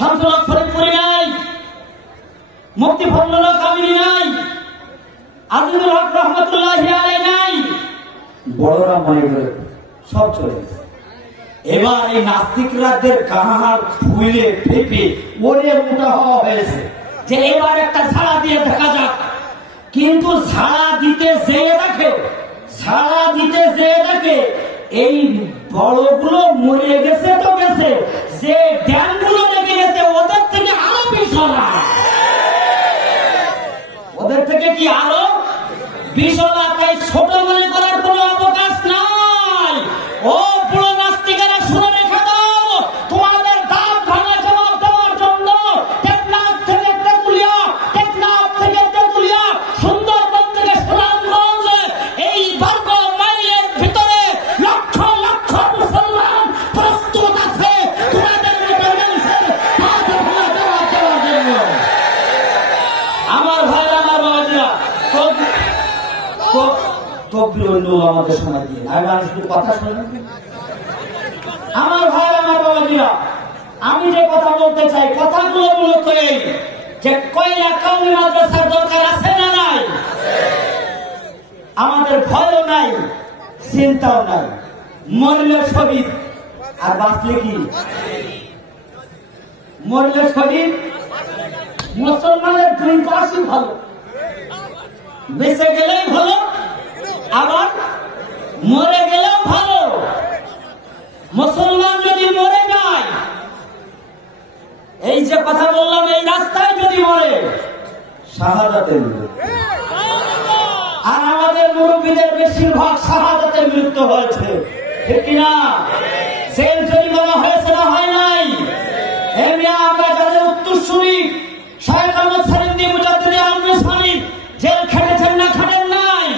শামসুল হক ফরিদপুরি নাই, মুফতি ফজলুল্লাহ কামিনী নাই, আজিজুল হক রহমতুল্লাহি আলাইহি নাই, বড়রা মনে করে সব চলে গেছে। এবার এই নাস্তিকরাদের গাহার ফুলে ফেপে ওরে মোটা হওয়া হয়েছে যে এবার একটা ঝাড়া দিয়ে দেখা যাক। কিন্তু ঝাড়া দিতে যেয়ে দেখে এই বড়গুলো মরে গেছে তো গেছে, যে ড্যামগুলো রেখে গেছে ওদের থেকে আরো বিশলা, ওদের থেকে কি আরো বিশলা। তাই ছোট মনে করার কোনো অবকাশ নাই। ও পুরো নাস্তিকেরা শুনে রেখে দাও, তোমাদের দাঁত ভাঙা জবাব দেওয়ার জন্য টেকনাফ থেকে তেতুলিয়া, সুন্দরবন থেকে সুনামগঞ্জ, এই বর্গ মাইলের ভিতরে লক্ষ লক্ষ মুসলমান প্রস্তুত আছে তোমাদের দাঁত ভাঙা জবাব দেওয়ার জন্য। আমার ভাই, আমার বাবাজিরা, আমাদের সময় দিয়ে কথা শোনেন। আমার ভাই, আমার বাবাজিরা, আমি যে কথা বলতে চাই, কথাগুলো মূলত এই যে কয়লা কওমি মাদ্রাসার দরকার আছে না নাই? আমাদের ভয়ও নাই, চিন্তাও নাই। মরলে শহীদ আর বাঁচলে কি? মরলে শহীদ। মুসলমানের দুই পাশই ভালো, বেঁচে গেলেই ভালো, আবার মরে গেলেও ভালো। মুসলমান যদি মরে যায়, এই যে কথা বললাম, এই রাস্তায় যদি মরে, শাহাদাতের মৃত্যু। আর আমাদের মুরব্বীদের বেশিরভাগ শাহাদাতের মৃত্যু হয়েছে, ঠিক কিনা? জেল জরিমানা হয়েছে না হয় নাই? এমনি আমরা যাদের উত্তরসূরি শায়েখ আহমদ সারিন্দি মুজাদ্দিদি আলমী স্বামী জেল খেটেছেন না খাটেন নাই?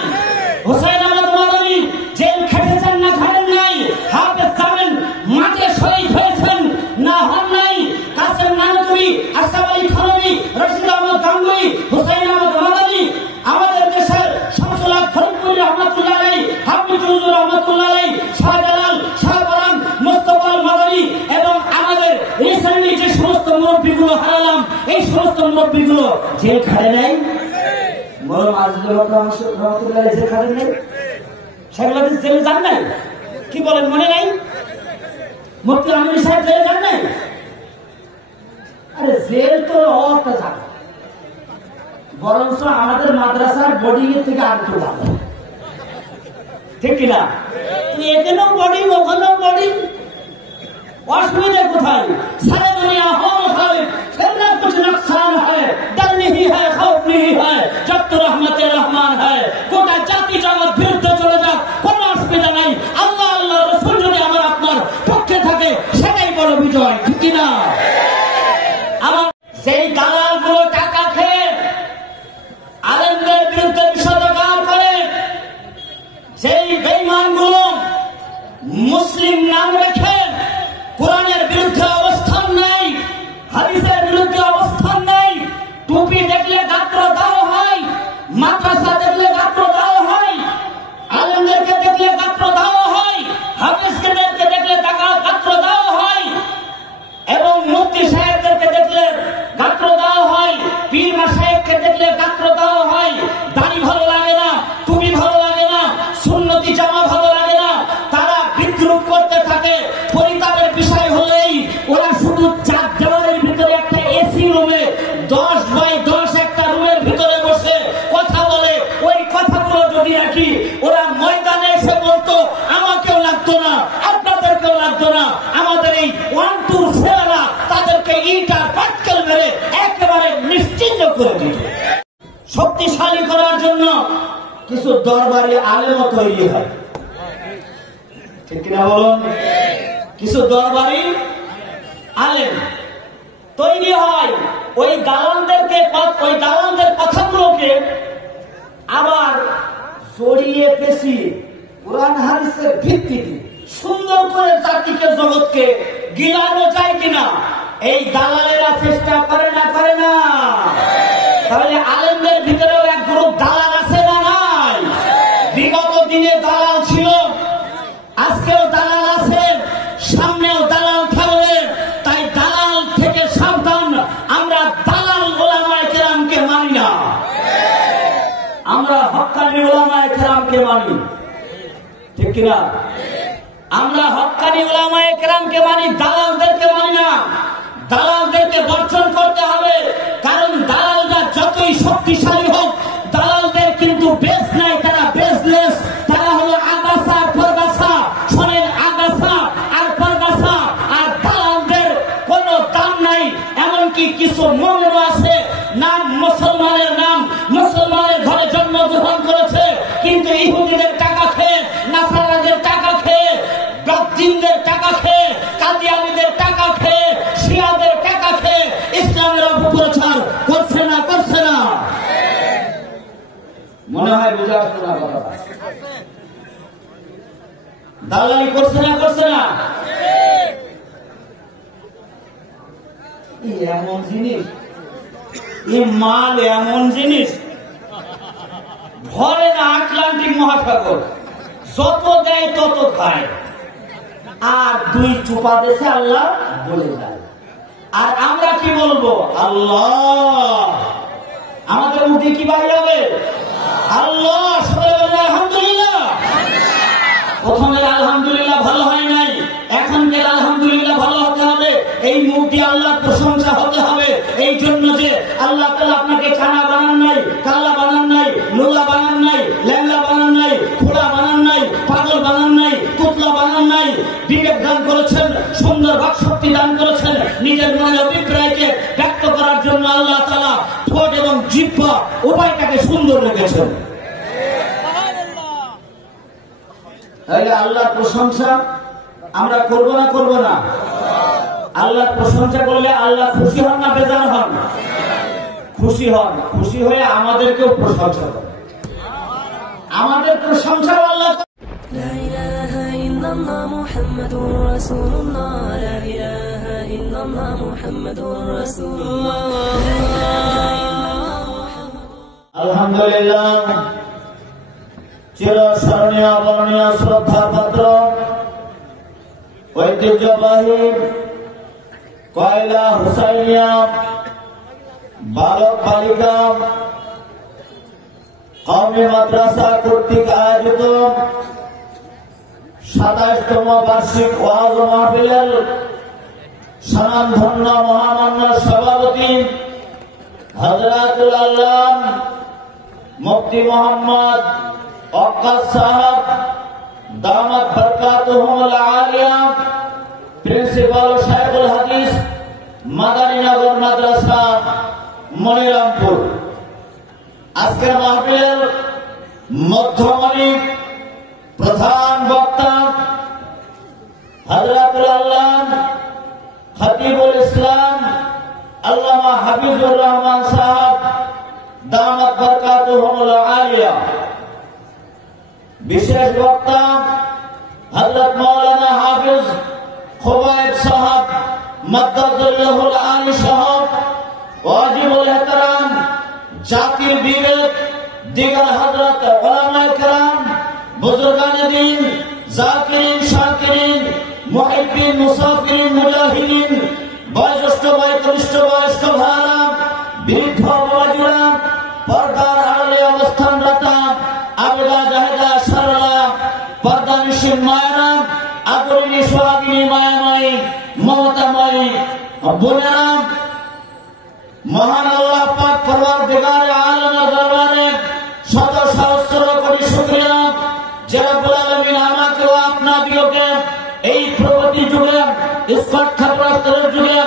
হুসাইন আহমদ মাদানী জেল খেটেছেন না খাটেন নাই? হাফেজ জামিল মাঠে শহীদ হয়েছেন না হন নাই? কাসেম নানতুবি, আশরাফ আলী থানভী, রশিদ আহমদ গাঙ্গুই, হুসাইন আহমদ মাদানী, আমাদের দেশের শামসুল হক ফরিদপুরি রহমতুল্লাহ আলাইহি, হাফিজুর রহমতুল্লাহ আলাইহি, শাহজালাল, শাহবারান, মোস্তফা মাদানী এবং আমাদের রিসেন্টলি যে সমস্ত মুরব্বীগুলো হারালাম, এই সমস্ত মুরব্বীগুলো জেল খাটে নাই? মরম আজিজুল হক রহমতুল্লাহ আলাইহি জেল খাটেন নাই? সেগুলো জেলে যান নাই? কি বলেন, মনে নাই? মুফতি আমির সাহেব জেলে যান নাই? আরে জেল তো একটা জায়গা, বরঞ্চ আমাদের মাদ্রাসার বোর্ডিং এর থেকে আর একটু ভালো, ঠিক কিনা? এখানেও বোর্ডিং, ওখানেও বোর্ডিং, অসুবিধা কোথায়? সারা দুনিয়া হম হয়, ফিরনা কুছ নুকসান হয়, ডর नहीं है, खौफ नहीं है, जब तो रहमते रहमान है। গোটা জাতি জগৎ বিরুদ্ধে চলে যাক, কোনো অসুবিধা নাই। আল্লাহ আল্লাহ রাসূল যদি আমার আপনার পক্ষে থাকে, সেটাই বড় বিজয়, ঠিক কিনা? আমার সেই দালালগুলো টাকা খেয়ে আলেমদের বিরুদ্ধে বিষোদ্গার করে, সেই বেঈমানগুলো মুসলিম নাম রেখে কোরআনের বিরুদ্ধে অবস্থান নেই, হাদিসের বিরুদ্ধে অবস্থান নেই। টুপি দেখলে গাত্র দেওয়া হয়, মাদ্রাসা দেখলে গাত্র দেওয়া হয়, আলেমদেরকে দেখলে গাত্র দেওয়া হয়, হাফেজদেরকে দেখলে গাত্র দেওয়া হয়, এবং মুফতি সাহেবদেরকে দেখলে গাত্র দেওয়া হয়, পীর মাশায়েখকে দেখলে গাত্র দেওয়া হয়। দাড়ি ভালো লাগে না, টুপি ভালো লাগে না, সুন্নতি জামা ভালো লাগে না, তারা বিদ্রুপ করতে থাকে। পরিতাপের বিষয় হলেই ওরা শুধু চার দেওয়ালের ভিতরে একটা এসি রুমে 10x10 একটা রুমের ভিতরে বসে কথা বলে। ওই কথাগুলো যদি রাখি, ওরা ময়দানে এসে বলতো, আমাকেও লাগতো না, আপনাদেরকেও লাগতো না, আমাদের এই 1-2 ছেলেরা তাদেরকে ইট আর পাটকেল মেরে একেবারে নিশ্চিহ্ন করে দিত। শক্তিশালী করার জন্য কিছু দরবারি আলেমও তৈরি হয়, ঠিক কিনা বলুন? কিছু দরবারি আলেম তৈরি হয়, ওই দালালদের কথাগুলোকে আবার জড়িয়ে পেঁচিয়ে কোরআন হাদিসের ভিত্তিতে সুন্দর করে জাতিকে, জগৎকে গিলানো যায় কিনা, এই দালালেরা চেষ্টা করে না? তাহলে আলেমদের ভিতরেও এক গ্রুপ দালাল আছে না নাই? বিগত দিনে দালাল ছিল, আজকেও দালাল আছে, সামনেও দালাল থাকবে। তাই দালাল থেকে সাবধান। কেরামকে মানি, ঠিক কিনা? আমরা হক্কানি উলামায়ে কেরামকে মানি, দালালদেরকে মানি না। দালালদেরকে বর্জন করতে হবে, কারণ দালালরা যতই শক্তিশালী হোক, দালালদের কিন্তু বেস নাই, তারা বেসলেস। তারা হলো আগাছা আর পরগাছা। শোনেন, আগাছা আর পরগাছা, আর দালালদের কোনো দাম নাই। এমনকি কিছু মোমেনও আছে, নাম মুসলমানের, নাম মুসলমানের ঘরে জন্মগ্রহণ করেছে, কিন্তু ইহুদিদের টাকা খেয়ে, নাসারাদের টাকা খেয়ে, বাপ্তিনদের টাকা খেয়ে, কাদিয়ানীদের টাকা খেয়ে, শিয়াদের টাকা খেয়ে ইসলামের অপপ্রচার করছে না, করছে না? মনে হয় বুঝা আসছে না কথা? দালালি করছে না, করছে না? এমন জিনিস, এই মাল এমন জিনিস, ভরে না আটলান্টিক মহাসাগর, যত দেয় তত খায়, আর দুই চুপা দেশে আল্লাহ বলে যায়। আর আমরা কি বলবো? আল্লাহ। আমাদের মুখে কি বাইরে হবে? আল্লাহ। সবাই বলে আলহামদুলিল্লাহ। প্রথমে আলহামদুলিল্লাহ ভালো হয় নাই, এখন গেলে আলহামদুলিল্লাহ ভালো হতে হবে। এই মুখ দিয়ে আল্লাহর প্রশংসা হতে হবে। এই জন্য যে আল্লাহ তাআলা আপনাকে কানা বানান নাই, কালা বানান নাই, লোলা বানান নাই, ল্যাংলা বানান নাই, খোড়া বানান নাই, পাগল বানান নাই, তুতলা বানান নাই। বিবেক দান করেছেন, সুন্দর বাকশক্তি দান করেছেন, নিজের মনের অভিপ্রায়কে ব্যক্ত করার জন্য আল্লাহ তাআলা ঠোঁট এবং জিহ্বা উভয়টাকে সুন্দর রেখেছেন। তাহলে আল্লাহর প্রশংসা আমরা করব না, করব না? আল্লাহর প্রশংসা করলে আল্লাহ খুশি হন না বেজার হন? খুশি হন। খুশি হয়ে আমাদেরকেও প্রশংসা করেন। আমাদের প্রশংসা আল্লাহ। লা ইলাহা ইল্লাল্লাহ মুহাম্মাদুর রাসূলুল্লাহ, লা ইলাহা ইল্লাল্লাহ মুহাম্মাদুর রাসূলুল্লাহ। আলহামদুলিল্লাহ। চিরস্মরণীয়, অবর্ণীয়, শ্রদ্ধার পাত্র, ঐতিহ্যবাহী কয়লা হুসাইনিয়া বালক বালিকা কওমি মাদ্রাসা কর্তৃক আয়োজিত ২৭তম বার্ষিক ওয়াজ মাহফিলের স্বনামধন্য মহামান্য সভাপতি হযরতুল আল্লাহ মুফতি মোহাম্মদ ওয়াক্কাস সাহেব দামাত বরকাতুহুল আলিয়া, প্রিন্সিপাল শাইখুল হাদিস মাদানীনগর মাদ্রাসা মনিরামপুর। আজকের মাহফিলের মধ্যমণি প্রধান বক্তা হযরতুল আল্লাহ খতিবুল ইসলাম আল্লামা হাফিজুর রহমান সাহেব দামাত বরকাতুহুল আলিয়া। বিশেষ বক্তা হযরত মাওলানা হাফিজ খুবাইব সাহেব মাদ্দাতুল্লাহুল আলী সাহেব, ওয়াজিবুল ইহতারাম জাতির বিবেক দিগার হযরত উলামায়ে কেরাম, বুজুর্গানে দ্বীন, জাকিরিন, শাকিরিন, মুহিব্বিন, মুসাফিরিন, মুজাহিদিন, বয়োজ্যেষ্ঠ, বয়োকনিষ্ঠ, বয়স্ক ভাইরা, বৃদ্ধ বাবাজিরা, পর্দার আড়ালে অবস্থানরত আবেদা, জাহেদা, সরলা, পর্দানিশীন মায়েরা, আদরিনী, সোহাগিনী, মায়াময়ী, মমতাময়ী বোনেরা, মহান আল্লাহ পাক পরওয়ারদিগার আলমের দরবারে শত সহস্র কোটি শুকরিয়া যে রব্বুল আলামিন আমাকে ও আপনাদেরকে এই প্রগতি যুগে, স্মার্ট ক্ষেপণাস্ত্রের যুগে,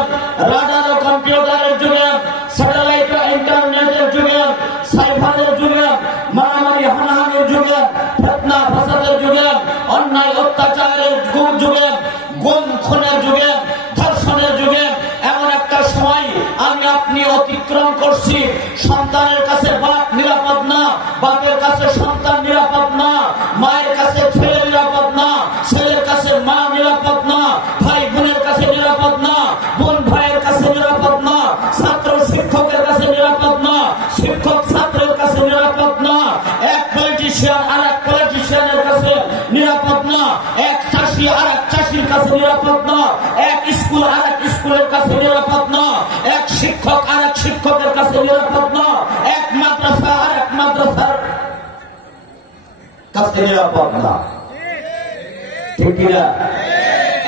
রাডার ও কম্পিউটারের যুগে, স্যাটেলাইট ও ইন্টারনেটের যুগে, সাইবারের যুগে, মারামারি হানাহানির যুগে, ফিতনা ফাসাদের যুগে, অন্যায় অত্যাচারের যুগে, গুম খুনের যুগে, ধর্ষণের যুগে এমন একটা সময় আমি আপনি অতিক্রম করছি। সন্তানের কাছে বাপ নিরাপদ না, বাপের কাছে সন্তান নিরাপদ না, মায়ের কাছে ছেলে নিরাপদ না, ছেলের কাছে মা নিরাপদ না, ভাই বোনের কাছে নিরাপদ না, বোন ভাইয়ের কাছে নিরাপদ না, ছাত্র শিক্ষকের কাছে নিরাপদ না, শিক্ষক ছাত্রের কাছে নিরাপদ না, এক পলিটিশিয়ান আর এক পলিটিশিয়ানের কাছে নিরাপদ না, এক চাষি আর এক চাষির কাছে নিরাপদ না, এক স্কুল আর এক স্কুলের কাছে নিরাপদ না, এক শিক্ষক আর এক শিক্ষকের কাছে নিরাপদ না, এক মাদ্রাসা আর এক মাদ্রাসার কাছে নিরাপদ না, ঠিক কিনা?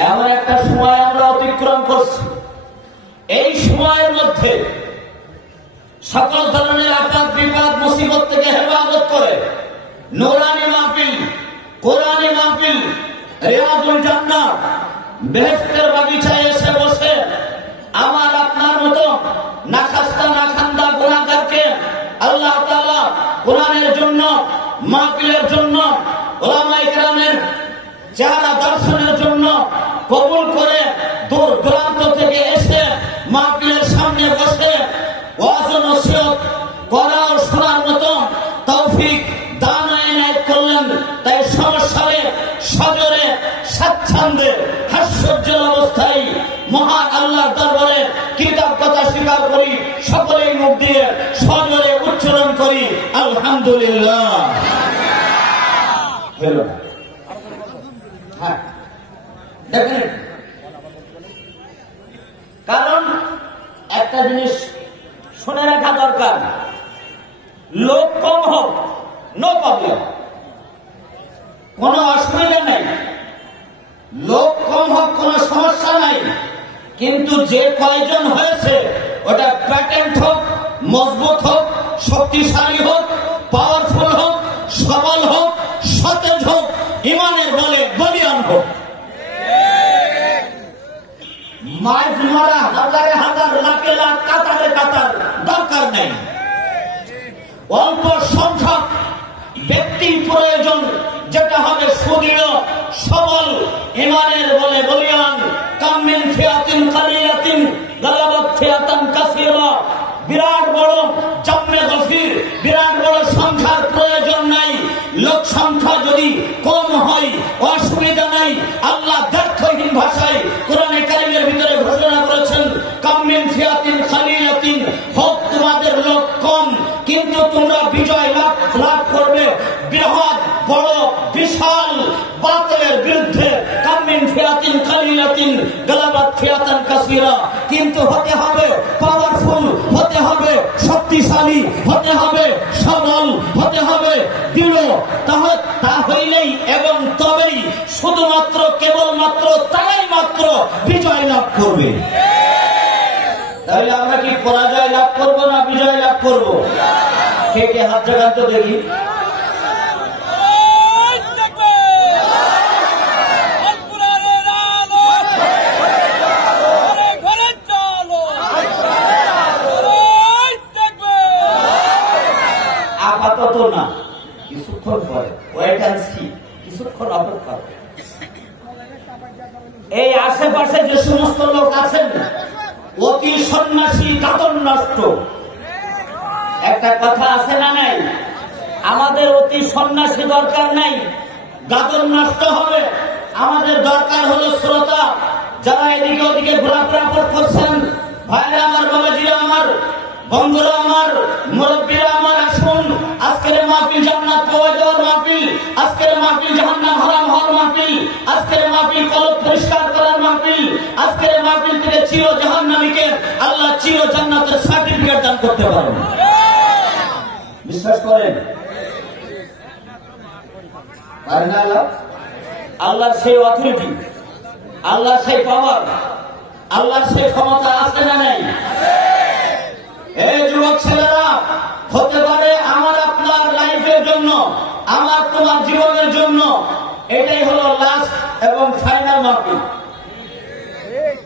এমন একটা সময় আমরা অতিক্রম করছি, এই সময়ের মধ্যে সকল ধরনের আপাত বিপদ মুসিবত থেকে হেফাজত করে নূরানি মাহফিল, কোরআনী মাহফিল, রিয়াজুল জান্নাত, বেহেশতের বাগিচায় এসে বসে আমার আপনার মতো নাখাস্তা নাখান্দা গুনাহগারকে আল্লাহ তাআলা কোরআনের জন্য, মাহফিলের জন্য, উলামায়ে কেরামের চেহারা দর্শনের জন্য কবুল করে দূর দূরান্ত থেকে এসে মাহফিলের সামনে বসে ওয়াজ ও নসিহত করা ও শোনার মতো তৌফিক দান এনায়েত করলেন। তাই সমস্যারে সজরে স্বাচ্ছন্দ্যে হাস্যোজ্জ্বল অবস্থায় মহান আল্লাহর দরবারে কৃতজ্ঞতা স্বীকার করি, সকলেই মুখ দিয়ে সজরে উচ্চারণ করি আলহামদুলিল্লাহ। হ্যাঁ, দেখেন, কারণ একটা জিনিস শুনে রাখা দরকার, লোক কম হোক, নো প্রবলেম, কোন অসুবিধা নেই, লোক কম হোক কোন সমস্যা নাই, কিন্তু যে কয়জন হয়েছে ওটা প্যাটেন্ট হোক, মজবুত হোক, শক্তিশালী হোক, পাওয়ারফুল হোক, সবল হোক, সতেজ হোক, ইমানের বলে বলিয়ান হোক। মাইক মারা হাজারে হাজার, লাখে লাখ, কাতারে কাতার দরকার নেই। অল্প সংখ্যক ব্যক্তির প্রয়োজন, যেটা হবে সুদৃঢ়, সবল, ইমানের বলে বলিয়ান। কামিন ফিয়াতিন কালিয়াতিন গালাবাত ফিয়াতান কাসীরা। বিরাট বড় জাম্মে গফির, বিরাট বড় সংখ্যার প্রয়োজন নাই। লোক সংখ্যা যদি কম হয় অসুবিধা নাই। আল্লাহ দ্ব্যর্থহীন ভাষায় কোরআনে কারিমের ভিতরে ঘোষণা করেছেন, কামিন ফিয়াতিন কালিয়াতিন, হোক তোমাদের লোক কম, কিন্তু তোমরা বিজয় লাভ করবে বৃহৎ বড় বিশাল বাতিলের বিরুদ্ধে। কামিন ফিয়াতিন কালিয়াতিন গালাবাত ফিয়াতান কাসীরা। কিন্তু হতে হবে পাওয়ারফুল, হতে হবে শক্তিশালী, হতে হবে সবল, হতে হবে দৃঢ়। তা হইলেই এবং তবেই শুধুমাত্র কেবলমাত্র তারাই মাত্র বিজয় লাভ করবে। তাহলে আমরা কি পরাজয় লাভ করবো না বিজয় লাভ করবো? কে কে হাত জাগান তো দেখি। আপাতত না, কিছুক্ষণ পরে, ওয়েট অ্যান্ড সি, কিছুক্ষণ অপেক্ষা। এই আশেপাশে যে সমস্ত লোক আছেন অতি সন্ন্যাসী, কাতর নষ্ট। একটা কথা আছে না নাই? আমাদের অতি সন্ন্যাসী দরকার নাই, গাদর নষ্ট হবে। আমাদের দরকার হলো শ্রোতা, যারা এদিকে ওদিকে ঘোরাফেরা করছেন। ভাইরা আমার, বাবাজিরা আমার, বন্ধুরা আমার, মুরব্বীরা আমার, আসুন। আজকের মাহফিল জান্নাত পাওয়া যাওয়ার মাহফিল, আজকের মাহফিল জাহান্নাম হারাম হওয়ার মাহফিল, আজকের মাহফিল কলব পরিষ্কার করার মাহফিল, আজকের মাহফিল থেকে চির জাহান্নামীকে আল্লাহ চির জান্নাতের সার্টিফিকেট দান করতে পারেন। বিশ্বাস করেন? পারেন না? আল্লাহর সেই অথরিটি, আল্লাহর সেই পাওয়ার, আল্লাহর সেই ক্ষমতা আছে না নাই? এই যুবক ছেলেরা, হতে পারে আমার আপনার লাইফের জন্য, আমার তোমার জীবনের জন্য এটাই হলো লাস্ট এবং ফাইনাল মাহফিল।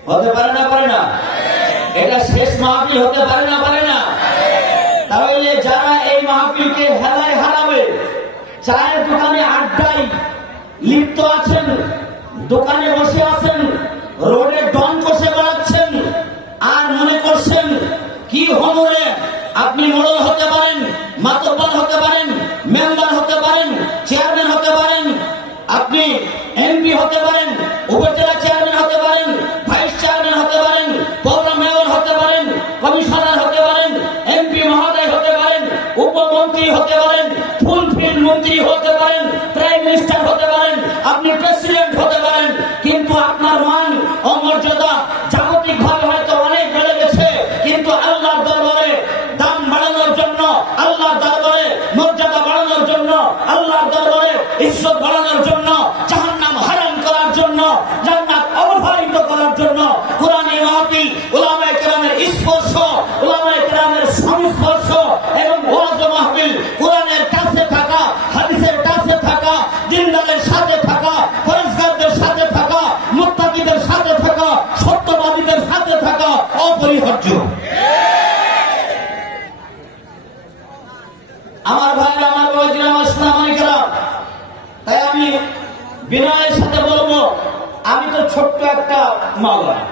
হতে পারে না? পারে না? এটা শেষ মাহফিল হতে পারে না? পারে না? তাহলে যারা এই মাহফিলকে হেলায় হারাবে, চায়ের দোকানে আড্ডায় লিপ্ত আছেন, দোকানে বসে আছেন, রোডে ডন কষে বেড়াচ্ছেন, আর মনে করছেন কি হমরে আপনি মোড়ল হতে পারেন, মাতব্বর হতে পারেন, মেম্বার হতে পারেন, চেয়ারম্যান হতে পারেন, আপনি এমপি হতে পারেন, উপজেলা চেয়ারম্যান হতে পারেন, ভাইস চেয়ারম্যান হতে পারেন, পৌর মেয়র হতে পারেন, কমিশনার হতে পারেন, এমপি মহোদয় হতে পারেন, উপমন্ত্রী হতে পারেন, ফুলফিল মন্ত্রী হতে পারেন, প্রাইম মিনিস্টার হতে পারেন, আপনি প্রেসিডেন্ট হতে পারেন। কিন্তু আপনার মান ও মর্যাদা জাগতিক ভাবে হয়তো অনেক বেড়ে গেছে, কিন্তু আল্লাহর দরবারে দাম বাড়ানোর জন্য, আল্লাহর দরবারে মর্যাদা বাড়ানোর জন্য, আল্লাহর দরবারে ইজ্জত বাড়ানোর জন্য, জাহান্নাম হারাম করার জন্য, জান্নাত অবধারিত করার জন্য কোরআনের মাহফিল, উলামায়ে কেরামের স্পর্শ, উলামায়ে কেরামের সংস্পর্শ এবং ওয়াজ মাহফিল, কোরআনের কাছে থাকা, হাদিসের কাছে থাকা, দিনদারের সাথে থাকা, পরেজগারদের সাথে থাকা, মুত্তাকিদের সাথে থাকা, সত্যবাদীদের সাথে থাকা অপরিহার্য। আমার ভাইরা, আমার বাবাজিরা, আমার সোনামণিরা, তাই আমি বিনয়ের সাথে বলবো, আমি তো ছোট্ট একটা মাওলানা,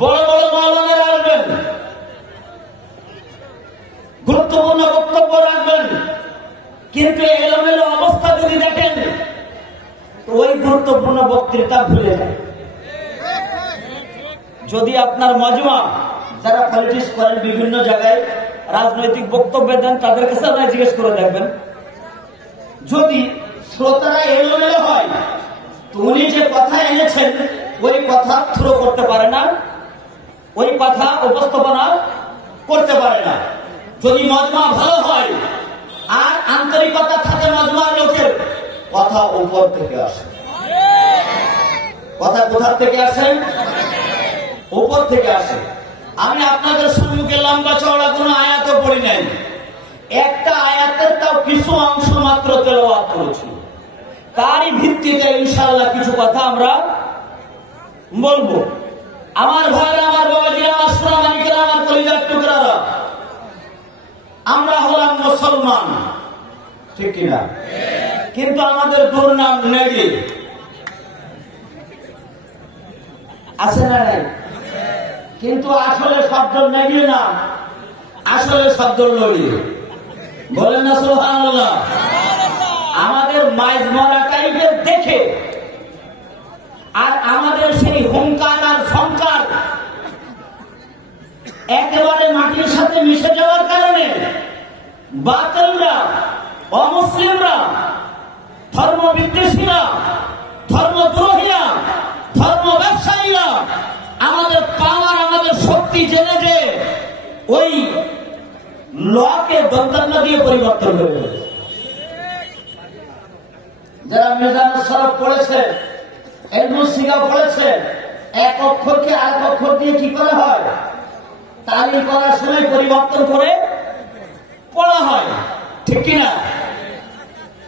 বড় বড় মাওলানারা আসবেন, গুরুত্বপূর্ণ বক্তব্য রাখবেন, কিন্তু এলোমেলো অবস্থা যদি দেখেন ওই গুরুত্বপূর্ণ বক্তৃতা ভুলে যায়। যদি আপনার মজমা যারা পলিটিক্স করেন, বিভিন্ন জায়গায় রাজনৈতিক বক্তব্য দেন, তাদের কাছে আপনারা জিজ্ঞেস করে দেখবেন, যদি শ্রোতারা এলোমেলো হয় তো উনি যে কথা এনেছেন ওই কথা থ্রো করতে পারে না, ওই কথা উপস্থাপনা করতে পারে না। যদি মজমা ভালো হয় আর আন্তরিকতা থাকে মজমার লোকের, কথা উপর থেকে আসে। কথা কোথা থেকে আসে? উপর থেকে আসে। আমি আপনাদের সম্মুখে লম্বা চওড়া কোন আয়াতও পড়ি নাই, একটা আয়াতের তাও কিছু অংশ মাত্র তেলাওয়াত করেছি, তারই ভিত্তিতে ইনশাআল্লাহ কিছু কথা আমরা বলবো। আমার ভাইরা, আমার বাবাজিরা, আমার সোনামণিরা, আমার কলিজার টুকরারা, আমরা হলাম মুসলমান, ঠিক কিনা? কিন্তু আমাদের দুর্নাম নেগি আছে না নাই? কিন্তু আসলে শব্দ নেগি না, আসলে শব্দ লড়ি। বলেন না সুবহানাল্লাহ? আমাদের মাইজ মরা টাইপের দেখে আর আমাদের সেই হুঙ্কার আর সংকার একেবারে মাটির সাথে মিশে যাওয়ার কারণে বাতিলরা, অমুসলিমরা, ধর্ম বিদ্বেষীরা, ধর্মদ্রোহীরা, ধর্ম ব্যবসায়ীরা আমাদের পাওয়ার, আমাদের শক্তি জেনে যে ওই লকে দন্তন্য দিয়ে পরিবর্তন করে ফেলেছে। যারা মিজানুস সরফ পড়েছে, ইলমুস সিগা পড়েছে, এক অক্ষরকে আরেক অক্ষর দিয়ে কি করা হয়? তালিল করার সময় পরিবর্তন করে পড়া হয়, ঠিক কিনা?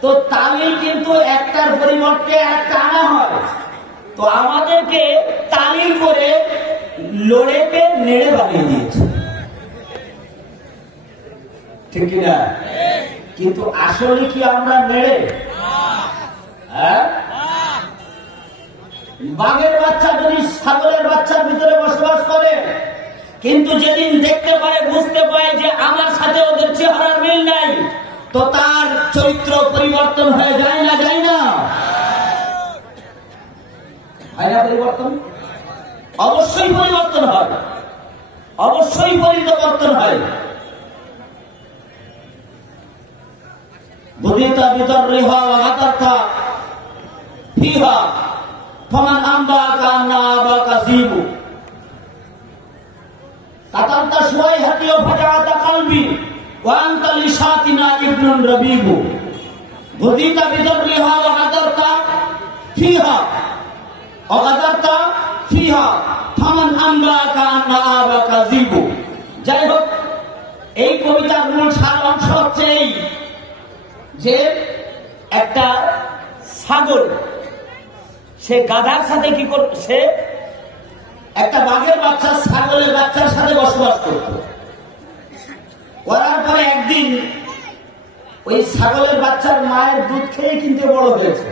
তো তালিল কিন্তু একটার পরিবর্তে একটা আনা হয়। তো আমাদেরকে তালিল করে লড়েকে নেড়ে বানিয়ে দিয়েছে, ঠিক কিনা? কিন্তু আসলে কি আমরা নেড়ে? হ্যাঁ, বাঘের বাচ্চা যদি ছাগলের বাচ্চার ভিতরে বসবাস করে, কিন্তু যেদিন দেখতে পারে, বুঝতে পারে যে আমার সাথে ওদের চেহারার মিল নাই, তো তার চরিত্র পরিবর্তন হয়ে যায় না? যায় না? হয় না পরিবর্তন? অবশ্যই পরিবর্তন হয়, অবশ্যই পরিবর্তন হয়। বুদ্ধিতা ভিতর রেহা আকারটা ফিহা ফমান আম্বা কান্না আবা কাজিবু কাতালতা শুয়াই হাতিও ফাজাতা কালবি ওয়া আনতা লিশাতিনা ইবনুন রাবিবু। বুদ্ধিতা ভিতর রেহা আকারটা ফিহা অগাদারটা ফিহা ফমান আম্বা কান্না আবা কাজিবু। যাই হোক, এই কবিতার মূল সার অংশ হচ্ছে এই যে একটা ছাগল সে গাধার সাথে কি করত, সে একটা বাঘের বাচ্চা ছাগলের বাচ্চার সাথে বসবাস করত। করার পরে একদিন ওই ছাগলের বাচ্চার মায়ের দুধ খেয়ে কিন্তু বড় হয়েছে,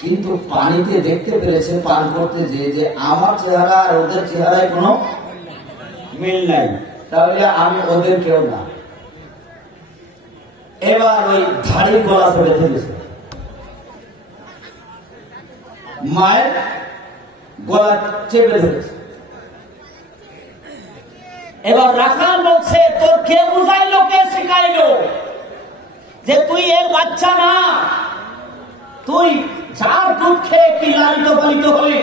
কিন্তু পানিতে দেখতে পেরেছে পান করতে যে আমার চেহারা আর ওদের চেহারায় কোনো মিল নাই, তাহলে আমি ওদের কেউ না। এবার ওই ধাড়ির গলা বেঁধে দিয়েছে, মায়ের গলা চেপে ধরেছে। এবার রাখাল বলছে, তোর কে বুঝাইলো, কে শিখাইলো যে তুই এর বাচ্চা না, তুই যার দুধ খেয়ে কি লালিত পালিত হলি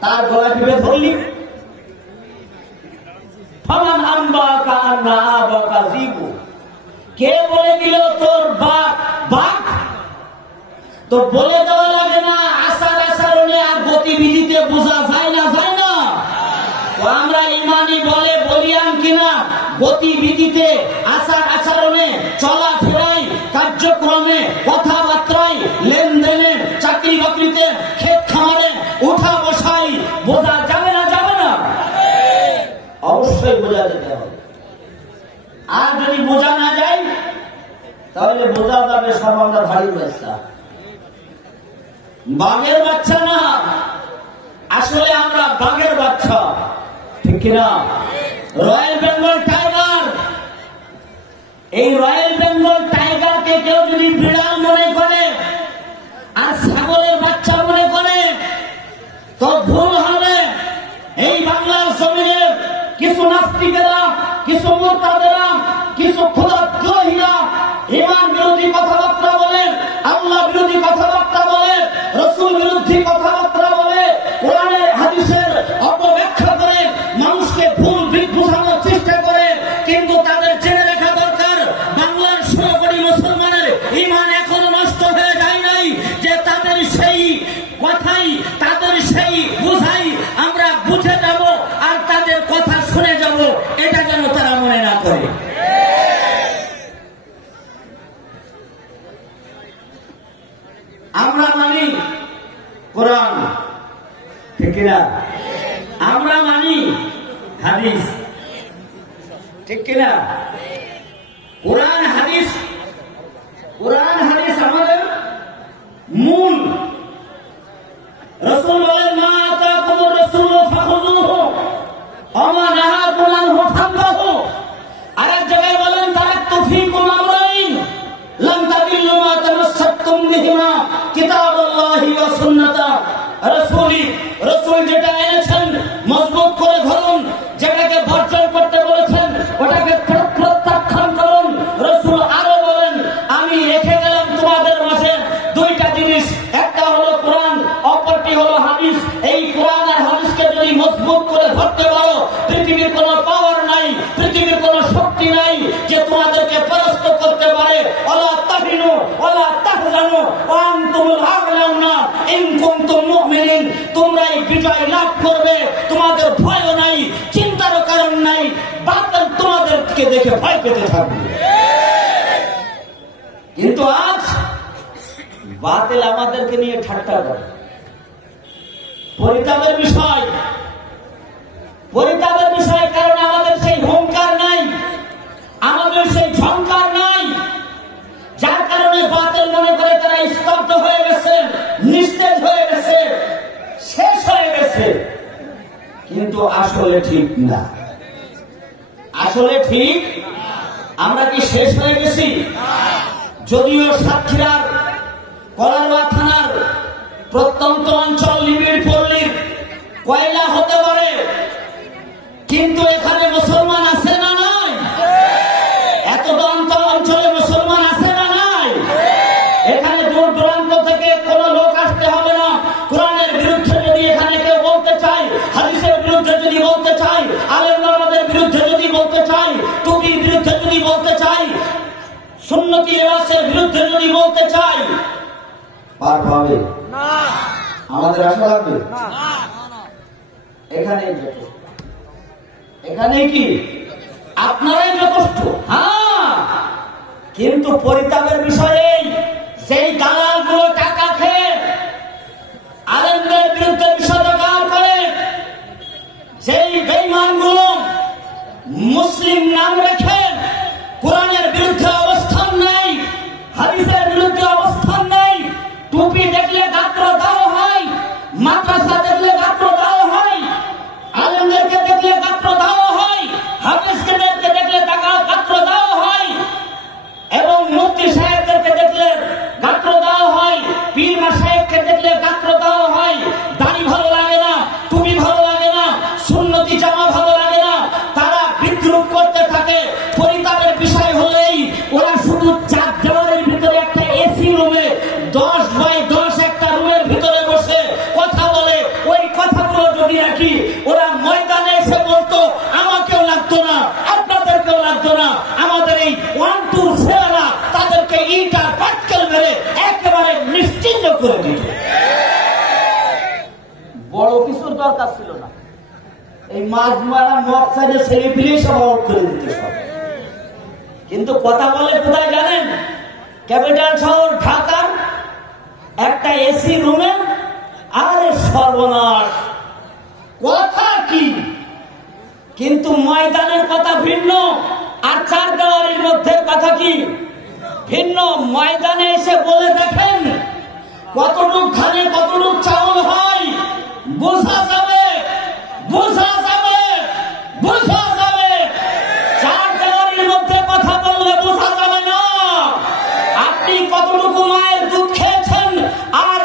তার গলা টিপে ধরলি। ফামান আম্বা কান্না আবা কাজিবু, কে বলে দিল তোর বাপ তো বলে দেওয়া লাগে না আচার আচরণে আর গতিবিধিতে বোঝা যায় না, যায় না? তো আমরা ইমানি বলে বলিয়াম কিনা গতিবিধিতে, আচার আচরণে, চলাফেরায়, কার্যক্রমে, কথাবার্তায়, লেনদেনে, চাকরি বাকরিতে, ক্ষেত খামারে, উঠা বসাই বোঝা যাবে না, যাবে না? অবশ্যই বোঝা যেতে হবে। আর যদি বোঝা না যায় তাহলে বোঝা যাবে সব আমরা ভারী বাচ্চা, বাঘের বাচ্চা না, আসলে আমরা বাঘের বাচ্চা, ঠিক কিনা? রয়্যাল বেঙ্গল টাইগার, এই রয়্যাল বেঙ্গল টাইগারকে কেউ যদি বিড়াল মনে করে আর ছাগলের বাচ্চা মনে করে তো ভুল হবে। এই বাংলার জমিনে কিছু নাস্তিকেরা, কিছু মুরতাদেরা, কিছু খোদাদ্রোহীরা ইমান বিরোধী কথাবার্তা বলে, আল্লাহ বিরোধী কথাবার্তা বলে, রসুল বিরোধী কথাবার্তা বলে, কোরআনের হাদিসের অপব্যাখ্যা করে মানুষকে ভুল দিক বোঝানোর চেষ্টা করে। কিন্তু তাদের জেনে রাখা দরকার বাংলার 16 কোটি মুসলমানের ইমান এখনো নষ্ট হয়ে যায় নাই, যে তাদের সেই কথাই, তাদের সেই বুঝাই আমরা বুঝে যাব আর তাদের কথা শুনে যাব, এটা যেন তারা মনে না করে। আমরা মানি কোরআন, ঠিক কিনা? আমরা মানি হাদিস, ঠিক কিনা? কোরআন হাদিস, কোরআন হাদিস আমাদের মূল। রাসূল বলেন মা আতাকুমুর রাসূল ফাখুযুহু ওয়া মা নাহাকুম আনহু ফান্তাহু। আরেক জায়গায় বলেন তারাকতু ফীকুম আমরাইন লাম তাদিল্লু মা তামাসসাকতুম বিহিমা কিতাবাল্লাহি ওয়া সুন্নাতা। রাসূল যেটা এনেছেন মজবুত করে ধরুন, যেটাকে বর্জন করতে বলেছেন ওটাকে প্রত্যাখ্যান করুন। রাসূল আরো বলেন আমি রেখে গেলাম তোমাদের মাঝে দুইটা জিনিস, একটা হলো কোরআন, অপরটি হলো হাদিস। এই কোরআন আর হাদিসকে যদি মজবুত করে ধরতে পারো, পৃথিবীর কোনো পাওয়ার নাই, পৃথিবীর কোনো শক্তি নাই যে তোমাদেরকে পরাস্ত করতে পারে। ওয়ালা তাহিনু ওয়ালা তাহজানু ওয়া আনতুমুল আ'লাউনা ইন কুনতুম মুমিনিন। তোমরাই বিজয় লাভ করবে, তোমাদের ভয় নাই, চিন্তারও কারণ নাই, বাতিল তোমাদেরকে দেখে ভয় পেতে থাকবে। কিন্তু আজ বাতিল আমাদেরকে নিয়ে ঠাট্টা করে। পরিতাপের বিষয়, পরিতাপের বিষয়, কারণ আমাদের সেই হুঙ্কার নাই, আমাদের সেই ঝংকার নাই, যার কারণে বাতিল মনে করে তারা স্তব্ধ হয়ে গেছে, নিস্তেজ হয়ে গেছে, শেষ হয়ে গেছে। কিন্তু আসলে ঠিক না, আসলে ঠিক আমরা কি শেষ হয়ে গেছি? যদিও সাতক্ষীরার কলারোয়া থানার প্রত্যন্ত অঞ্চল নিবিড় পল্লীর কয়লা হতে পারে, কিন্তু এখানে মুসলমান আছে না নাই? এত দন্ত অঞ্চলে মুসলমান আছে না নাই? এখানে দূর দূরান্ত থেকে কোন লোক আসতে হবে না। কোরআনের বিরুদ্ধে যদি এখানে কেউ বলতে চায়, হাদিসের বিরুদ্ধে যদি বলতে চায়, আলেম ওলামাদের বিরুদ্ধে যদি বলতে চায়, টুপির বিরুদ্ধে যদি বলতে চায়, সুন্নতি রিওয়াজের বিরুদ্ধে যদি বলতে চায়, পার পাবে না। আমাদের আশা লাগবে না, এখানেই যথেষ্ট, এখানেই কি আপনারাই যথেষ্ট। হ্যাঁ, কিন্তু পরিতাপের বিষয়ে সেই দালালগুলো টাকা খেয়ে আলেমদের বিরুদ্ধে বিষোদ্গার করে, সেই বেঈমানগুলো মুসলিম নাম রেখে কোরআনের বিরুদ্ধে অবস্থান নেই, হাদিসের বিরুদ্ধে অবস্থান নেই। টুপি দেখলে গাত্র দেওয়া হয়, মাদ্রাসা দেখলে গাত্র দেওয়া হয়, আলেমদেরকে দেখলে গাত্র দেওয়া হয়, হাফেজকে দেখলে গাত্র দেওয়া হয়, এবং মুফতি সাহেবদেরকে দেখলে গাত্র দেওয়া হয়, পীর মাশায়েখকে দেখলে গাত্র দেওয়া হয়। দাড়ি ভালো লাগে না, টুপি ভালো লাগে না, সুন্নতি জামা ভালো লাগে না, তারা বিদ্রুপ করতে থাকে। পরিতাপের বিষয় হলেই ওরা শুধু চার দেওয়ালের ভিতরে একটা এসি রুমে 10x10 একটা রুমের ভিতরে বসে কথা বলে। ওই কথাগুলো যদি রাখি ওরা ময়দানে এসে বলতো আমাকেও লাগতো না, আপনাদেরকেও লাগতো না, আমাদের এই 1-2 ছেলেরা তাদেরকে ইট আর পাটকেল মেরে একেবারে নিশ্চিন্ত করে দিত। বড় কিছুর দরকার ছিল না, এই মাছ মারা মক্সারে ছেলে পিলে সব আউট করে দিত সব। কিন্তু কথা বলে কোথায় জানেন? ক্যাপিটাল শহর ঢাকার একটা এসি রুমে। আরে সর্বনাশ, কথা কি! কিন্তু ময়দানের কথা ভিন্ন, আর চার দেওয়ারির মধ্যে কথা কি ভিন্ন। ময়দানে এসে বলে দেখেন কতটুক ধানে কতটুক চাউল হয়, বোঝা যাবে, বোঝা যাবে, বোঝা যাবে। চার দেওয়ারির মধ্যে কথা বললে বোঝা যাবে না আপনি কতটুকু মায়ের দুধ খেয়েছেন। আর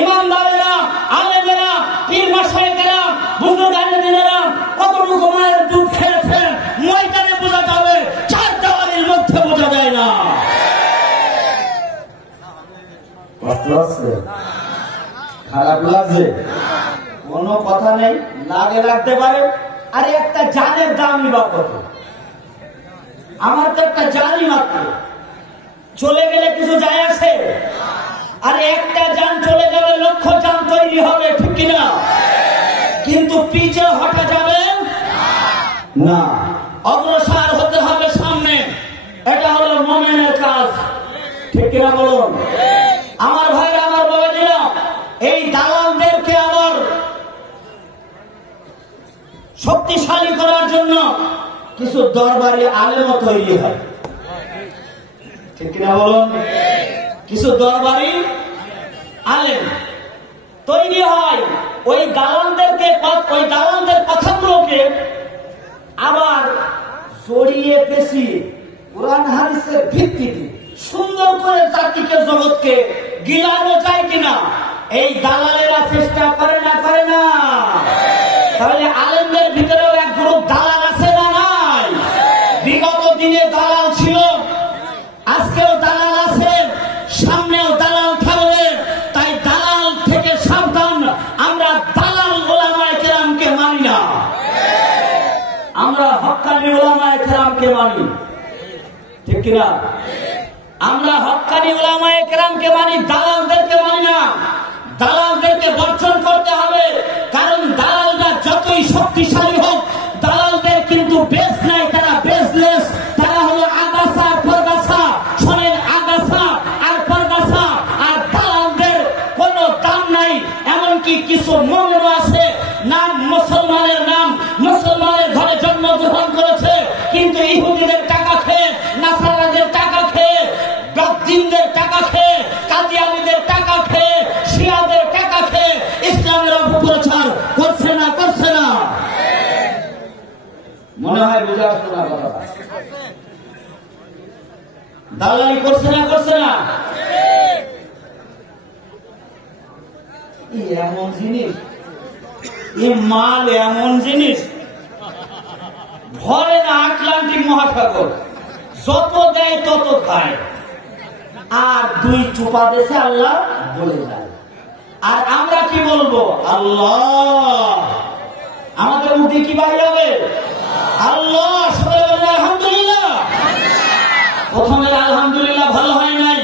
ইমানদারেরা, আলেমেরা, পীর মাশায়েখেরা, বুজুর্গানেরা কতটুকু মায়ের দুধ খেয়েছেন ময়দানে বোঝা যাবে, চার দেওয়ারির মধ্যে বোঝা যায় না। খারাপ লাগছে? কোনো কথা নেই, লাগে লাগতে পারে। আরে একটা জানের দামই বা কত? আমার তো একটা জানই মাত্র, চলে গেলে কিছু যায় আসে? আর একটা জান চলে যাবে, লক্ষ জান তৈরি হবে, ঠিক কিনা? কিন্তু পিছে হটা যাবে না, অগ্রসর হতে হবে সামনে। এটা হলো মুমিনের কাজ, ঠিক কিনা বলুন? আমার ভাইরা, আমার বাবাজিরা, এই দালালদেরকে আবার শক্তিশালী করার জন্য কিছু দরবারি আলেমও তৈরি হয়, ঠিক কিনা বলুন? কিছু দরবারি আলেম তৈরি হয়। ওই দালালদের কথাগুলোকে আবার জড়িয়ে পেঁচিয়ে কোরআন হাদিসের ভিত্তিতে সুন্দর করে জাতিকে, জগৎকে গিলানো যায় কিনা এই দালালেরা চেষ্টা করে না, করে না? তাহলে আলেমদের ভিতরেও এক গ্রুপ দালাল আছে না নাই? বিগত দিনে দালাল ছিল, আজকেও দালাল আছে, সামনেও দালাল থাকবে। তাই দালাল থেকে সাবধান। আমরা দালাল উলামায়ে কেরামকে মানি না, আমরা হক্কানি উলামায়ে কেরামকে মানি, ঠিক কিনা? আমরা হক্কানি উলামায়ে কেরামকে মানি, দালালদেরকে মানি না। দালালদেরকে বর্জন করতে হবে, কারণ দালালরা যতই শক্তিশালী হোক, দালালদের কিন্তু বেস নাই, তারা বেসলেস। তারা হলো আগাছা আর পরগাছা, শোনেন, আগাছা আর পরগাছা। আর দালালদের কোনো দাম নাই। এমনকি কিছু মুমিন আছে, নাম মুসলমানের, নাম মুসলমানের ঘরে জন্মগ্রহণ করেছে, কিন্তু ইহুদিদের টাকা খেয়ে, নাসারাদের টাকা খেয়ে, বাতিনদের টাকা খেয়ে, কাদিয়ানীদের টাকা খেয়ে, শিয়াদের টাকা খেয়ে ইসলামের অপপ্রচার করছে না, করছে না? মনে হয় বুঝে আসতো না কথাটা। দালালি করছে না, করছে না? এমন জিনিস, এই মাল এমন জিনিস, ভরে না আটলান্টিক মহাসাগর, যত দেয় তত খায়। আর দুই চুপা দেশে আল্লাহ বলে যায়। আর আমরা কি বলবো? আল্লাহ। আমাদের মুখে কি বাইরে হবে? আল্লাহ। সবাই বলে আলহামদুলিল্লাহ। প্রথমে আলহামদুলিল্লাহ ভালো হয় নাই,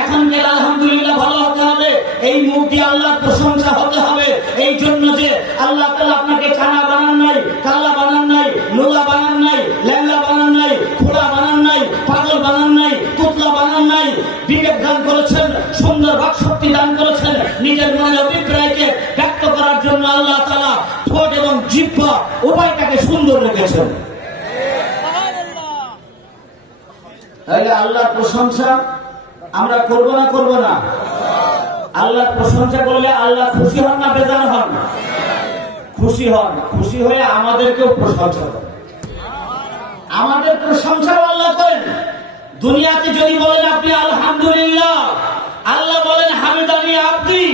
এখনকার আলহামদুলিল্লাহ ভালো হতে হবে। এই মুখটি আল্লাহর প্রশংসা হতে হবে। এই জন্য যে আল্লাহ তাআলা আপনাকে কানা বানান নাই, কাল্লা বানান নাই, লোলা বানান নাই, ল্যাংলা বানান নাই, খোড়া বানান নাই, পাগল বানান নাই, তুতলা বানান নাই। বিবেক দান করেছেন, সুন্দর বাকশক্তি দান করেছেন, নিজের মনের অভিপ্রায়কে ব্যক্ত করার জন্য আল্লাহ তাআলা ঠোঁট এবং জিহ্বা উভয়টাকে সুন্দর রেখেছেন। তাহলে আল্লাহর প্রশংসা আমরা করব না, করব না? আল্লাহর প্রশংসা করলে আল্লাহ খুশি হন না বেজার হন? খুশি হন। খুশি হয়ে আমাদেরকেও প্রশংসা করেন, আমাদের প্রশংসাও আল্লাহ করেন। দুনিয়াতে যদি বলেন আপনি আলহামদুলিল্লাহ, আল্লাহ বলেন হামিদানি আব্দি।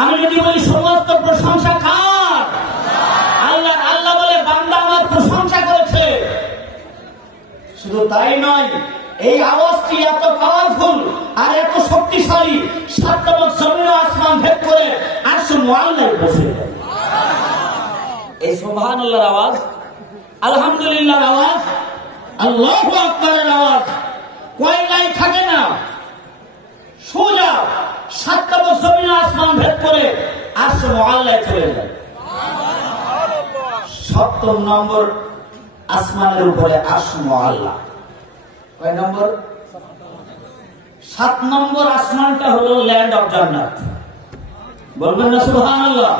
আমি যদি বলি সমস্ত প্রশংসা কার? আল্লাহ। আল্লাহ বলে বান্দা আমার প্রশংসা করেছে। শুধু তাই নয়, এই আওয়াজটি এত পাওয়ারফুল আর এত শক্তিশালী, সাতটা জমিন আসমান ভেদ করে আরশে মুআল্লায় বসে যায়। এই সুবহানাল্লাহর আওয়াজ, আলহামদুলিল্লাহর আওয়াজ, আল্লাহু আকবারের আওয়াজ কয় লাই থাকে না, সোজা 7 নম্বর জমিন আসমান ভেদ করে আরশ মুআল্লায় চলে যায়। 7 নম্বর আসমানের উপরে আরশ মুআল্লা। কয় নম্বর? 7 নম্বর আসমানটা হলো ল্যান্ড অফ জান্নাত। বলবেন না সুবহানাল্লাহ?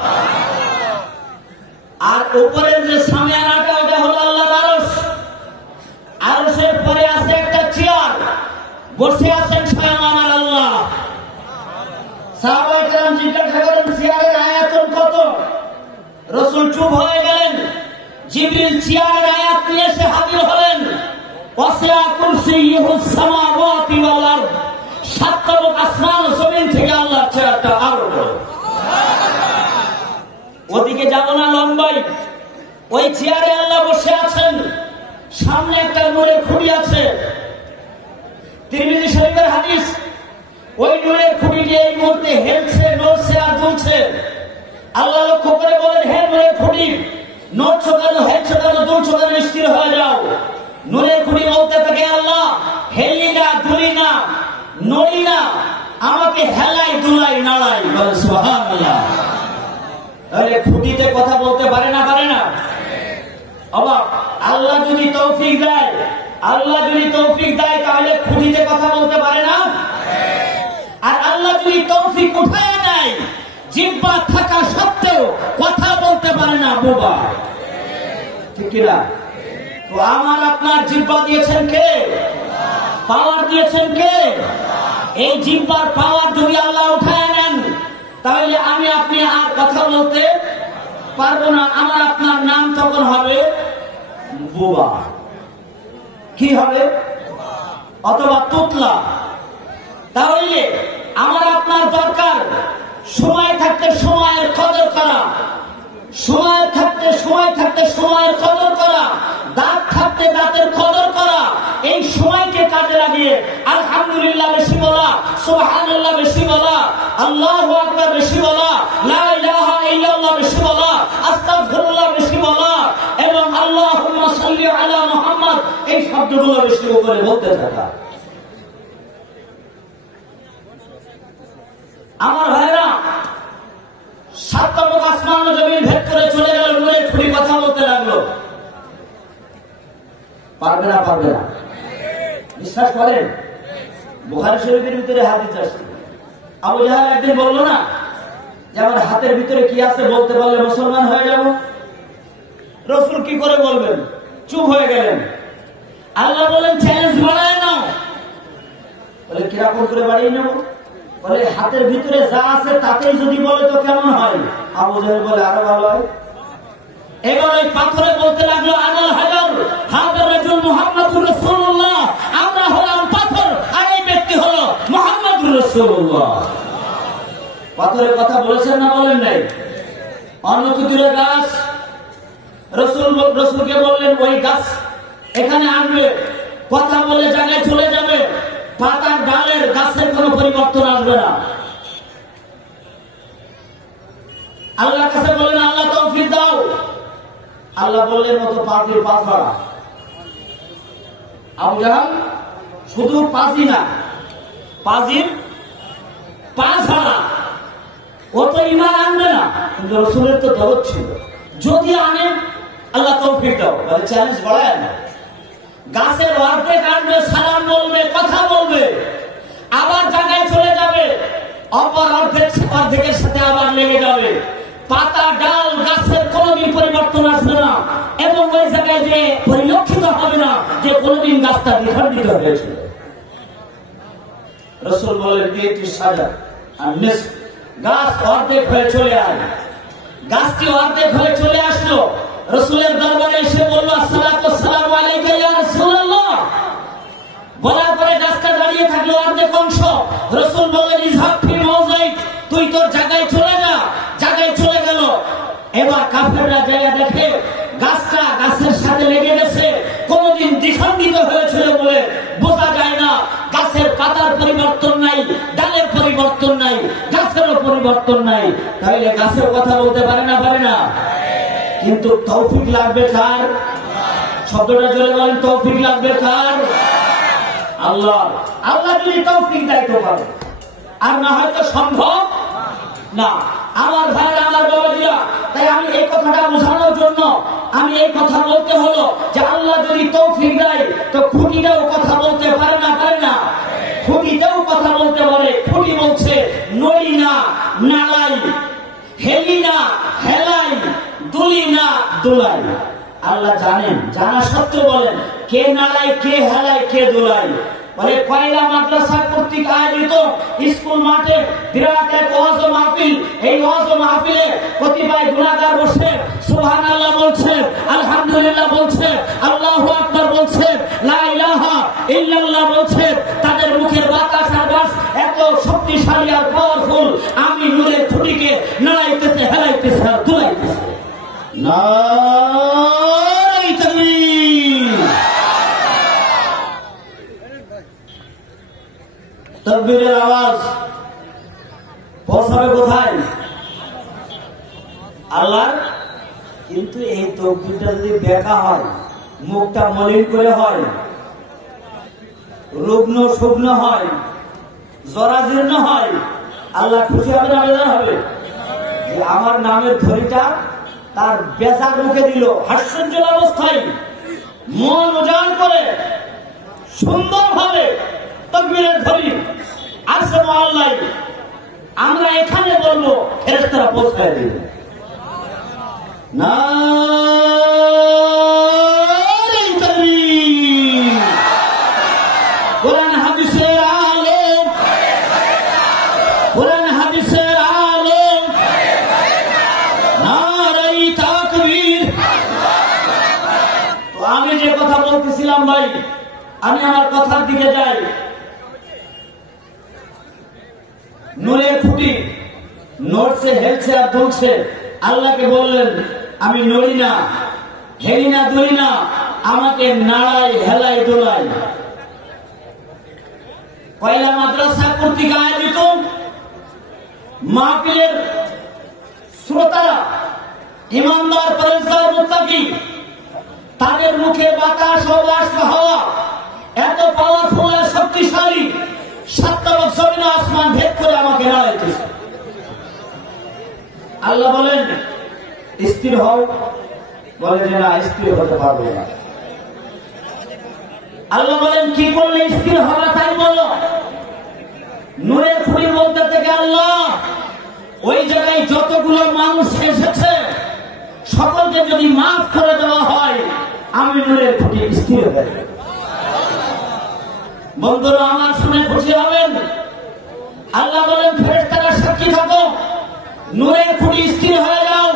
আর উপরের যে সামিয়ানাটা ওটা হলো আল্লাহর আরশ। আরশের পরে আছে একটা চেয়ার, বসে আছেন স্বয়ং আমার আল্লাহ। সাহাবায়ে কেরাম জিজ্ঞাসা করেন চেয়ারের আয়াতন কত? রাসূল চুপ হয়ে গেলেন। জিবরিল চেয়ারের আয়াত নিয়ে এসে হাজির হলেন। ওয়াসিআ কুরসিয়ুহুস সামাওয়াতি ওয়াল আরদ। 7 তবক আসমান ও জমিন থেকে আল্লাহর চেয়ারটা আরো বড়। ওদিকে যাব না লম্বাই, ওই চেয়ারে আল্লাহ বসে আছেন, সামনে একটা নূরের খুঁটি আছে। তিরমিজি শরীফের হাদিস, ওই নূরের খুঁটিটি এই মুহূর্তে হেলছে, নড়ছে আর দুলছে। আল্লাহ লক্ষ্য করে বলেন, হে নূরের খুঁটি, নড়ছো কেন, হেলছো কেন, দুলছো কেন, স্থির হয়ে যাও। নূরের খুঁটি বলতে থাকে, আল্লাহ হেলি না, দুলি না, নড়ি না, আমাকে হেলাই দুলাই নাড়াই। সুবহানাল্লাহ। তাহলে খুঁটিতে কথা বলতে পারে না? পারে না? অবাক। আল্লাহ যদি তৌফিক দেয়, আল্লাহ যদি তৌফিক দেয় তাহলে খুঁটিতে কথা বলতে পারে না? আর আল্লাহ যদি তৌফিক উঠায় নেয়, জিহ্বা থাকা সত্ত্বেও কথা বলতে পারে না, বোবা। ঠিক কিনা? তো আমার আপনার জিহ্বা দিয়েছেন কে? পাওয়ার দিয়েছেন কে? এই জিহ্বার পাওয়ার যদি আল্লাহ উঠায় নেন তাহলে আমি আপনি আর কথা বলতে পারবো না। আমার আপনার নাম তখন হবে বোবা। কি হবে? অথবা তুতলা। তাহলে আমার আপনার দরকার সময় থাকতে সময়ের কদর করা, সময় থাকতে সময়ের কদর করা, দাঁত থাকতে দাঁতের কদর করা। এই সময়কে কাজে লাগিয়ে আলহামদুলিল্লাহ বেশি বলা, সুবহানাল্লাহ বেশি বলা, আল্লাহু আকবার বেশি বলা, লা ইলাহা ইল্লাল্লাহ বেশি বলা, আস্তাগফিরুল্লাহ বেশি বলা এবং আল্লাহুম্মা সাল্লি আলা মুহাম্মদ এই শব্দগুলো বেশি করে বলতে থাকা। আমার ভাইরা, 7 তবক আসমান ও জমিন ভেদ করে চলে গেল, নূরের খুঁটি কথা বলতে লাগলো। পারবে না? পারবে না? বিশ্বাস করেন? বুখারী শরীফের ভিতরে হাদিস আছে। আবু জাহেল একদিন বলল না যে আমার হাতের ভিতরে কি আছে বলতে পারলে মুসলমান হয়ে যাব। রাসূল কি করে বলবেন? চুপ হয়ে গেলেন। আল্লাহ বলেন, চ্যালেঞ্জ বাড়ায় নাও। বলে কিরকম করে বাড়িয়ে নেব? বলে হাতের ভিতরে যা আছে তাতেই যদি বলে তো কেমন হয়? আবু জাহেল বলে আরো ভালো হয়। এবার ওই পাথরে বলতে লাগলো, আনাল হাজার হাজার রাজুল মুহাম্মাদুর রাসূলুল্লাহ। আমরা হলাম পাথর আর এই ব্যক্তি হলো মুহাম্মাদুর রাসূলুল্লাহ। পাথরের কথা বলেছেন না বলেন নাই? অন্নতুতির গাছ, রাসূলকে বললেন ওই গাছ এখানে আসবে, কথা বলে জায়গায় চলে যাবে, পাতার ডালের গাছের কোনো পরিবর্তন আসবে না। আল্লাহর কাছে বললেন, আল্লাহ তৌফিক দাও। আল্লাহ বললেন, মতো পাখির পা ছাড়া। আবু জাহেল শুধু পাজি না, পাজির পা ছাড়া। ও তো ঈমান আনবে না, কিন্তু রাসূলের তো দরদ ছিল, যদি আনেন আল্লাহ তৌফিক দাও। বলে চ্যালেঞ্জ বাড়ায় না। গাছের অর্ধেক আনবে, সালাম বলবে, কথা বলবে, আবার জায়গায় চলে যাবে, অপর অর্ধেকের সাথে আবার লেগে যাবে। পাতা ডাল গাছের কোনদিন পরিবর্তন আসবে না এবং ওই জায়গায় যে পরিলক্ষিত হবে না যে কোনদিন গাছটা বিখণ্ডিত হয়েছিল। রাসূল বলেন, এটি সাজা আর নিস, গাছ অর্ধেক হয়ে চলে আয়। গাছটি অর্ধেক হয়ে চলে আসলো, রাসূলের দরবারে এসে বলল, আসসালাতু ওয়াসসালামু আলাইকা ইয়া রাসূলুল্লাহ। বলার পরে গাছটা দাঁড়িয়ে থাকলো অর্ধেক অংশ। রাসূল বললেন, ইযহাব ফি মাওযাইক, তুই তোর জায়গায় চলে যা। জায়গায় চলে গেল। এবার কাফেররা যায় দেখে গাছটা গাছের সাথে লেগে গেছে, কোনদিন দ্বিখণ্ডিত হয়েছিল বলে বোঝা যায় না। গাছের পাতার পরিবর্তন নাই, ডালের পরিবর্তন নাই, গাছেরও পরিবর্তন নাই। তাহলে গাছের কথা বলতে পারে না? পারে না। কিন্তু তৌফিক লাগবে কার? শব্দটা জোরে বলেন, তৌফিক লাগবে কার? আল্লাহ। আল্লাহ যদি তৌফিক দেয় তো পারে। আর না হয়তো সম্ভব না। আমার ভাইয়ের, আমার বাবাজিরা, তাই আমি এই কথাটা বোঝানোর জন্য আমি এই কথা বলতে হলো যে আল্লাহ যদি তৌফিক দেয় তো খুঁটিটাও কথা বলতে পারে না, পারে না? খুঁটিটাও কথা বলতে পারে। খুঁটি বলছে নড়ি না, নাড়াই, হেলি না, হেলাই, দুলি না, দোলাই। আল্লাহ জানেন, জানা সত্ত্বেও বলেন কে নাড়াই, কে হেলাই, কে দোলাই। বলে কয়লা মাদ্রাসা কর্তৃক আয়োজিত স্কুল মাঠে বিরাট এক ওয়াজ মাহফিল। এই ওয়াজ মাহফিলে কতিপয় গুনাহগার বসে সুবহানাল্লাহ বলছে, আলহামদুলিল্লাহ বলছে, আল্লাহু আকবার বলছে, লা ইলাহা ইল্লাল্লাহ বলছে। তাদের মুখের বাতাস আর বাস এত শক্তিশালী আর পাওয়ারফুল, আমি নূরের খুঁটিকে নাড়াইতেছে, হেলাইতেছে আর দুলাইতেছে। নারে তাকবীর, তাকবীরের আওয়াজ পৌঁছাবে কোথায়? আল্লাহ। কিন্তু এই তাকবীরটা যদি বেকা হয়, মুখটা মলিন করে হয়, রুগ্ন শুকনো হয়, জরাজীর্ণ হয়, আল্লাহ খুশি হবে না বেজার হবে? যে আমার নামের ধরিটা তার বেচার মুখে দিল হাস্যজ্জ্বল অবস্থায়, মন উজাড় করে সুন্দর ভাবে তাকবীরের ধ্বনি আসে আল্লাহ। আমরা এখানে বলবো, ফেরেশতারা পৌঁছায় দিবে। নারে তাকবীর, কোরআন হাদিসের আলেম, কোরআন হাদিসের আলেম, নারে তাকবীর। তো আমি যে কথা বলতেছিলাম ভাই, আমি আমার কথার দিকে যাই। নূরের খুঁটি নড়ছে, হেলছে আর দুলছে। আল্লাহকে বললেন আমি নড়ি না, হেলি না, দুলি না, আমাকে নাড়াই, হেলাই, দোলাই। কয়লা মাদ্রাসা কর্তৃক আয়োজিত মাহফিলের শ্রোতারা ইমানদার, পরেজগার, মুত্তাকি, তাদের মুখে বাতাস ও বাষ্প হাওয়া এত পাওয়ারফুল আর শক্তিশালী, সাতটা জমিন আসমান ভেদ করে আমাকে নাড়াইতেছে। আল্লাহ বলেন স্থির হও, বলে যে না, স্থির হতে পারবো না। আল্লাহ বলেন কি করলে স্থির হবে তাই বলো। নূরের খুঁটি বলতে থেকে আল্লাহ ওই জায়গায় যতগুলো মানুষ এসেছে সকলকে যদি মাফ করে দেওয়া হয়, আমি নূরের খুঁটি স্থির হয়ে যাবে। বন্ধুরা আমার শুনে খুশি হবেন। আল্লাহ বলেন ফেরেশতারা সাক্ষী থাকো, নূরের খুঁটি স্থির হয়ে যাও।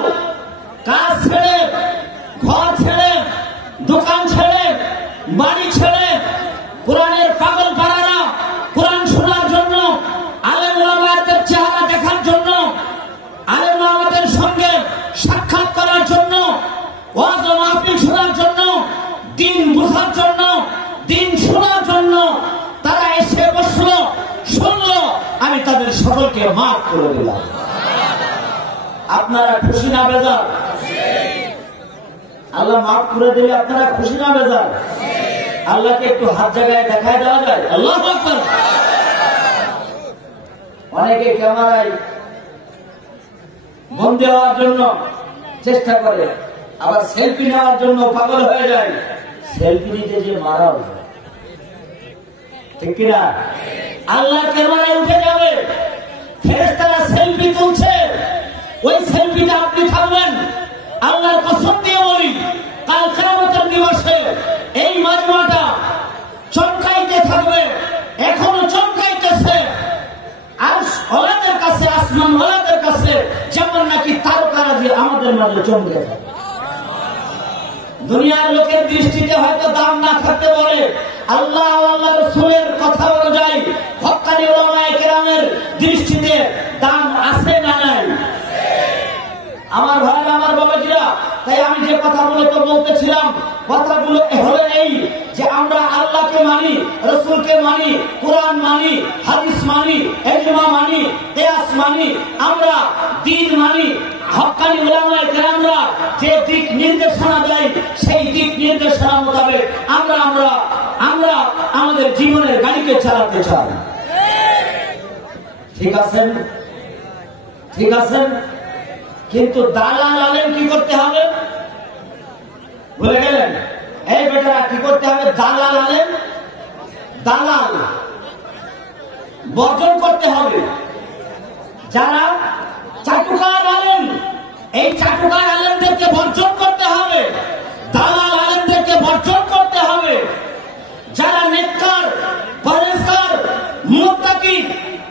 কাজ ছেড়ে, ঘর ছেড়ে, দোকান ছেড়ে, বাড়ি ছেড়ে, কোরআনের পাগল পাড়ারা কোরআন শোনার জন্য, আলেম ওলামাদের চেহারা দেখার জন্য, আলেম ওলামাদের সঙ্গে সাক্ষাৎ করার জন্য, ওয়াজ ও মাহফিল শোনার জন্য, দিন বোঝার জন্য, দিন শোনার জন্য তারা এসে বসলো, শুনলো, আমি তাদের সকলকে মাফ করে দিলাম। আপনারা খুশি না বেজার? আল্লাহ মাফ করে দিলে আপনারা খুশি না বেজার? আল্লাহকে একটু হাত জায়গায় দেখায় দেওয়া যায়? আল্লাহু আকবার। অনেকে ক্যামেরায় বন্দী হওয়ার জন্য চেষ্টা করে, আবার সেলফি নেওয়ার জন্য পাগল হয়ে যায়। সেলফি নিতে যে মারা যায়, ঠিক কিনা? আল্লাহ ক্যামেরায় উঠে যাবে, ফেরেশতারা সেলফি তুলছে, ওই সেলফিটা আপনি থাকবেন। আল্লাহর কসম দিয়ে বলি, কাল কিয়ামতের দিবসে এই মাজমাটা চমকাইতে থাকবে, এখনো চমকাইতেছে। আর ওলাদের কাছে, আসমান ওলাদের কাছে যেমন নাকি তারকারা দিয়ে আমাদের মাঝে চমকে থাকে। দুনিয়ার লোকের দৃষ্টিতে হয়তো দাম না থাকতে পারে, আল্লাহ আল্লাহ রাসূলের কথা অনুযায়ী হক্কানি উলামায়ে কেরামের দৃষ্টিতে দাম আছে না নাই? আমার ভাইরা, আমার বাবাজিরা, তাই আমি যে কথাগুলো তো বলতেছিলাম, কথাগুলো হলো এই যে আমরা আল্লাহকে মানি, রাসূলকে মানি, কোরআন মানি, হাদিস মানি, ইজমা মানি, কিয়াস মানি, আমরা দ্বীন মানি। হক্কানি উলামায়ে কেরামরা যে দিক নির্দেশনা দেয় সেই দিক নির্দেশনা মোতাবেক আমরা আমাদের জীবনের গাড়িকে চালাতে চাই। ঠিক আছেন? ঠিক আছেন? কিন্তু দালাল আলেম কি করতে হবে? ভুলে গেলেন? এই বেটারা কি করতে হবে? দালাল আলেম, দালাল বর্জন করতে হবে। যারা চাটুকার আলেম, এই চাটুকার আলেমদেরকে বর্জন করতে হবে, দালাল আলেমদেরকে বর্জন করতে হবে। যারা নেককার, পরেজগার, মুত্তাকি,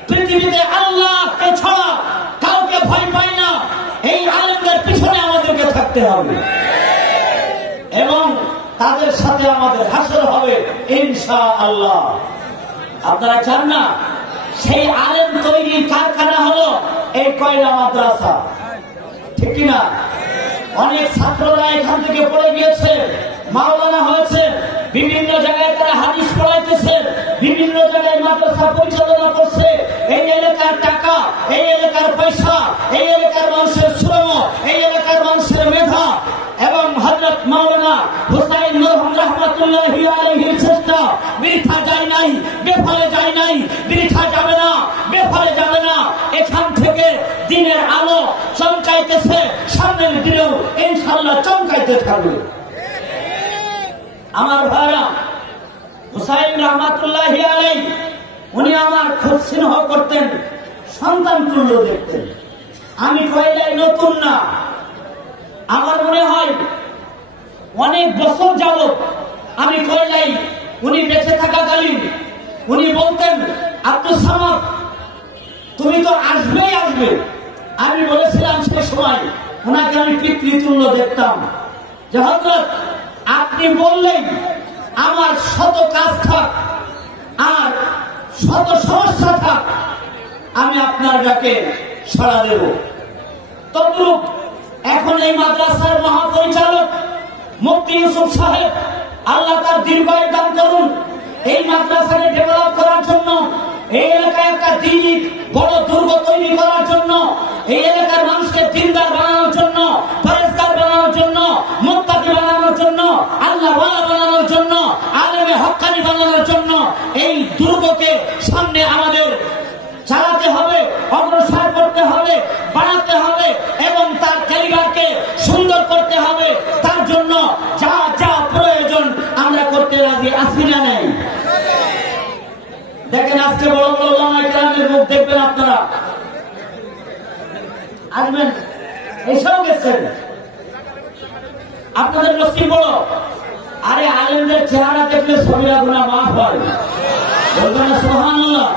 পৃথিবীতে আল্লাহকে ছাড়া কাউকে ভয় পায় না, এই আলেমদের পিছনে আমাদেরকে থাকতে হবে এবং তাদের সাথে আমাদের হাসর হবে ইনশাআল্লাহ। আপনারা চান না? সেই আলেম তৈরির কারখানা হলো এই কয়লা মাদ্রাসা, ঠিক কিনা? অনেক ছাত্ররা এখান থেকে পড়ে গিয়েছে, মাওলানা হয়েছে, বিভিন্ন জায়গায় তারা হাদিস পড়াইতেছে, বিভিন্ন জায়গায় মাদ্রাসা পরিচালনা করছে। এই এলাকার টাকা, এই এলাকার পয়সা, এই এলাকার মানুষের শ্রম, এই এলাকার মানুষের মেধা এবং হযরত মাওলানা হুসাইন মরহুম রাহমাতুল্লাহি আলাইহির চেষ্টা বৃথা যায় নাই, বেফলে যায় নাই, বৃথা যাবে না, বেফলে যাবে না। এখান থেকে দিনের আলো চমকাইতেছে, সামনের দিনেও ইনশাআল্লাহ চমকাইতে থাকবে। আমার ভাইরা, হুসাইন রাহমাতুল্লাহি আলাইহি উনি আমার খুব স্নেহ করতেন, সন্তান তুল্য দেখতেন। আমি কয়লাই নতুন না, আমার মনে হয় অনেক বছর যাবত আমি কয়লাই উনি বেঁচে থাকাকালীন উনি বলতেন, আব্দুল সামাদ তুমি তো আসবেই আসবে। আমি বলেছিলাম সে সময়, ওনাকে আমি পিতৃতুল্য দেখতাম, যে হযরত আপনি বললেন আমার শত কাজ থাক আর শত সমস্যা থাক, আমি আপনার ডাকে সাড়া দেব। তদ্রূপ এখন এই মাদ্রাসার মহাপরিচালক মুফতি ইউসুফ সাহেব, আল্লাহ তার দীর্ঘায়ু দান করুন, এই মাদ্রাসাকে ডেভেলপ করার জন্য, এই এলাকায় একটা দ্বীন বড় দুর্গ তৈরি করার জন্য, এই এলাকার মানুষকে দিনদার বানানোর জন্য, পরেজগার বানানোর জন্য, মুত্তাকি বানানোর জন্য, আল্লাহ ওয়ালা বানানোর জন্য, আলেমে হক্কানি বানানোর জন্য এই দুর্গকে সামনে আমাদের চালাতে হবে, অগ্রসর করতে হবে, বাড়াতে হবে এবং তার ক্যারিয়ারকে সুন্দর করতে হবে। তার জন্য যা যা প্রয়োজন আমরা করতে রাজি আছি না নাই? দেখেন আজকে বড় বড় ওলামায়ে কেরামের মুখ দেখবেন আপনারা, আসবেন, এসেও গেছেন, আপনাদের নসিব বড়। আরে আলেমদের চেহারা দেখলে সবিরা গুনাহ মাফ হয়, বলবেন না সুবহানাল্লাহ?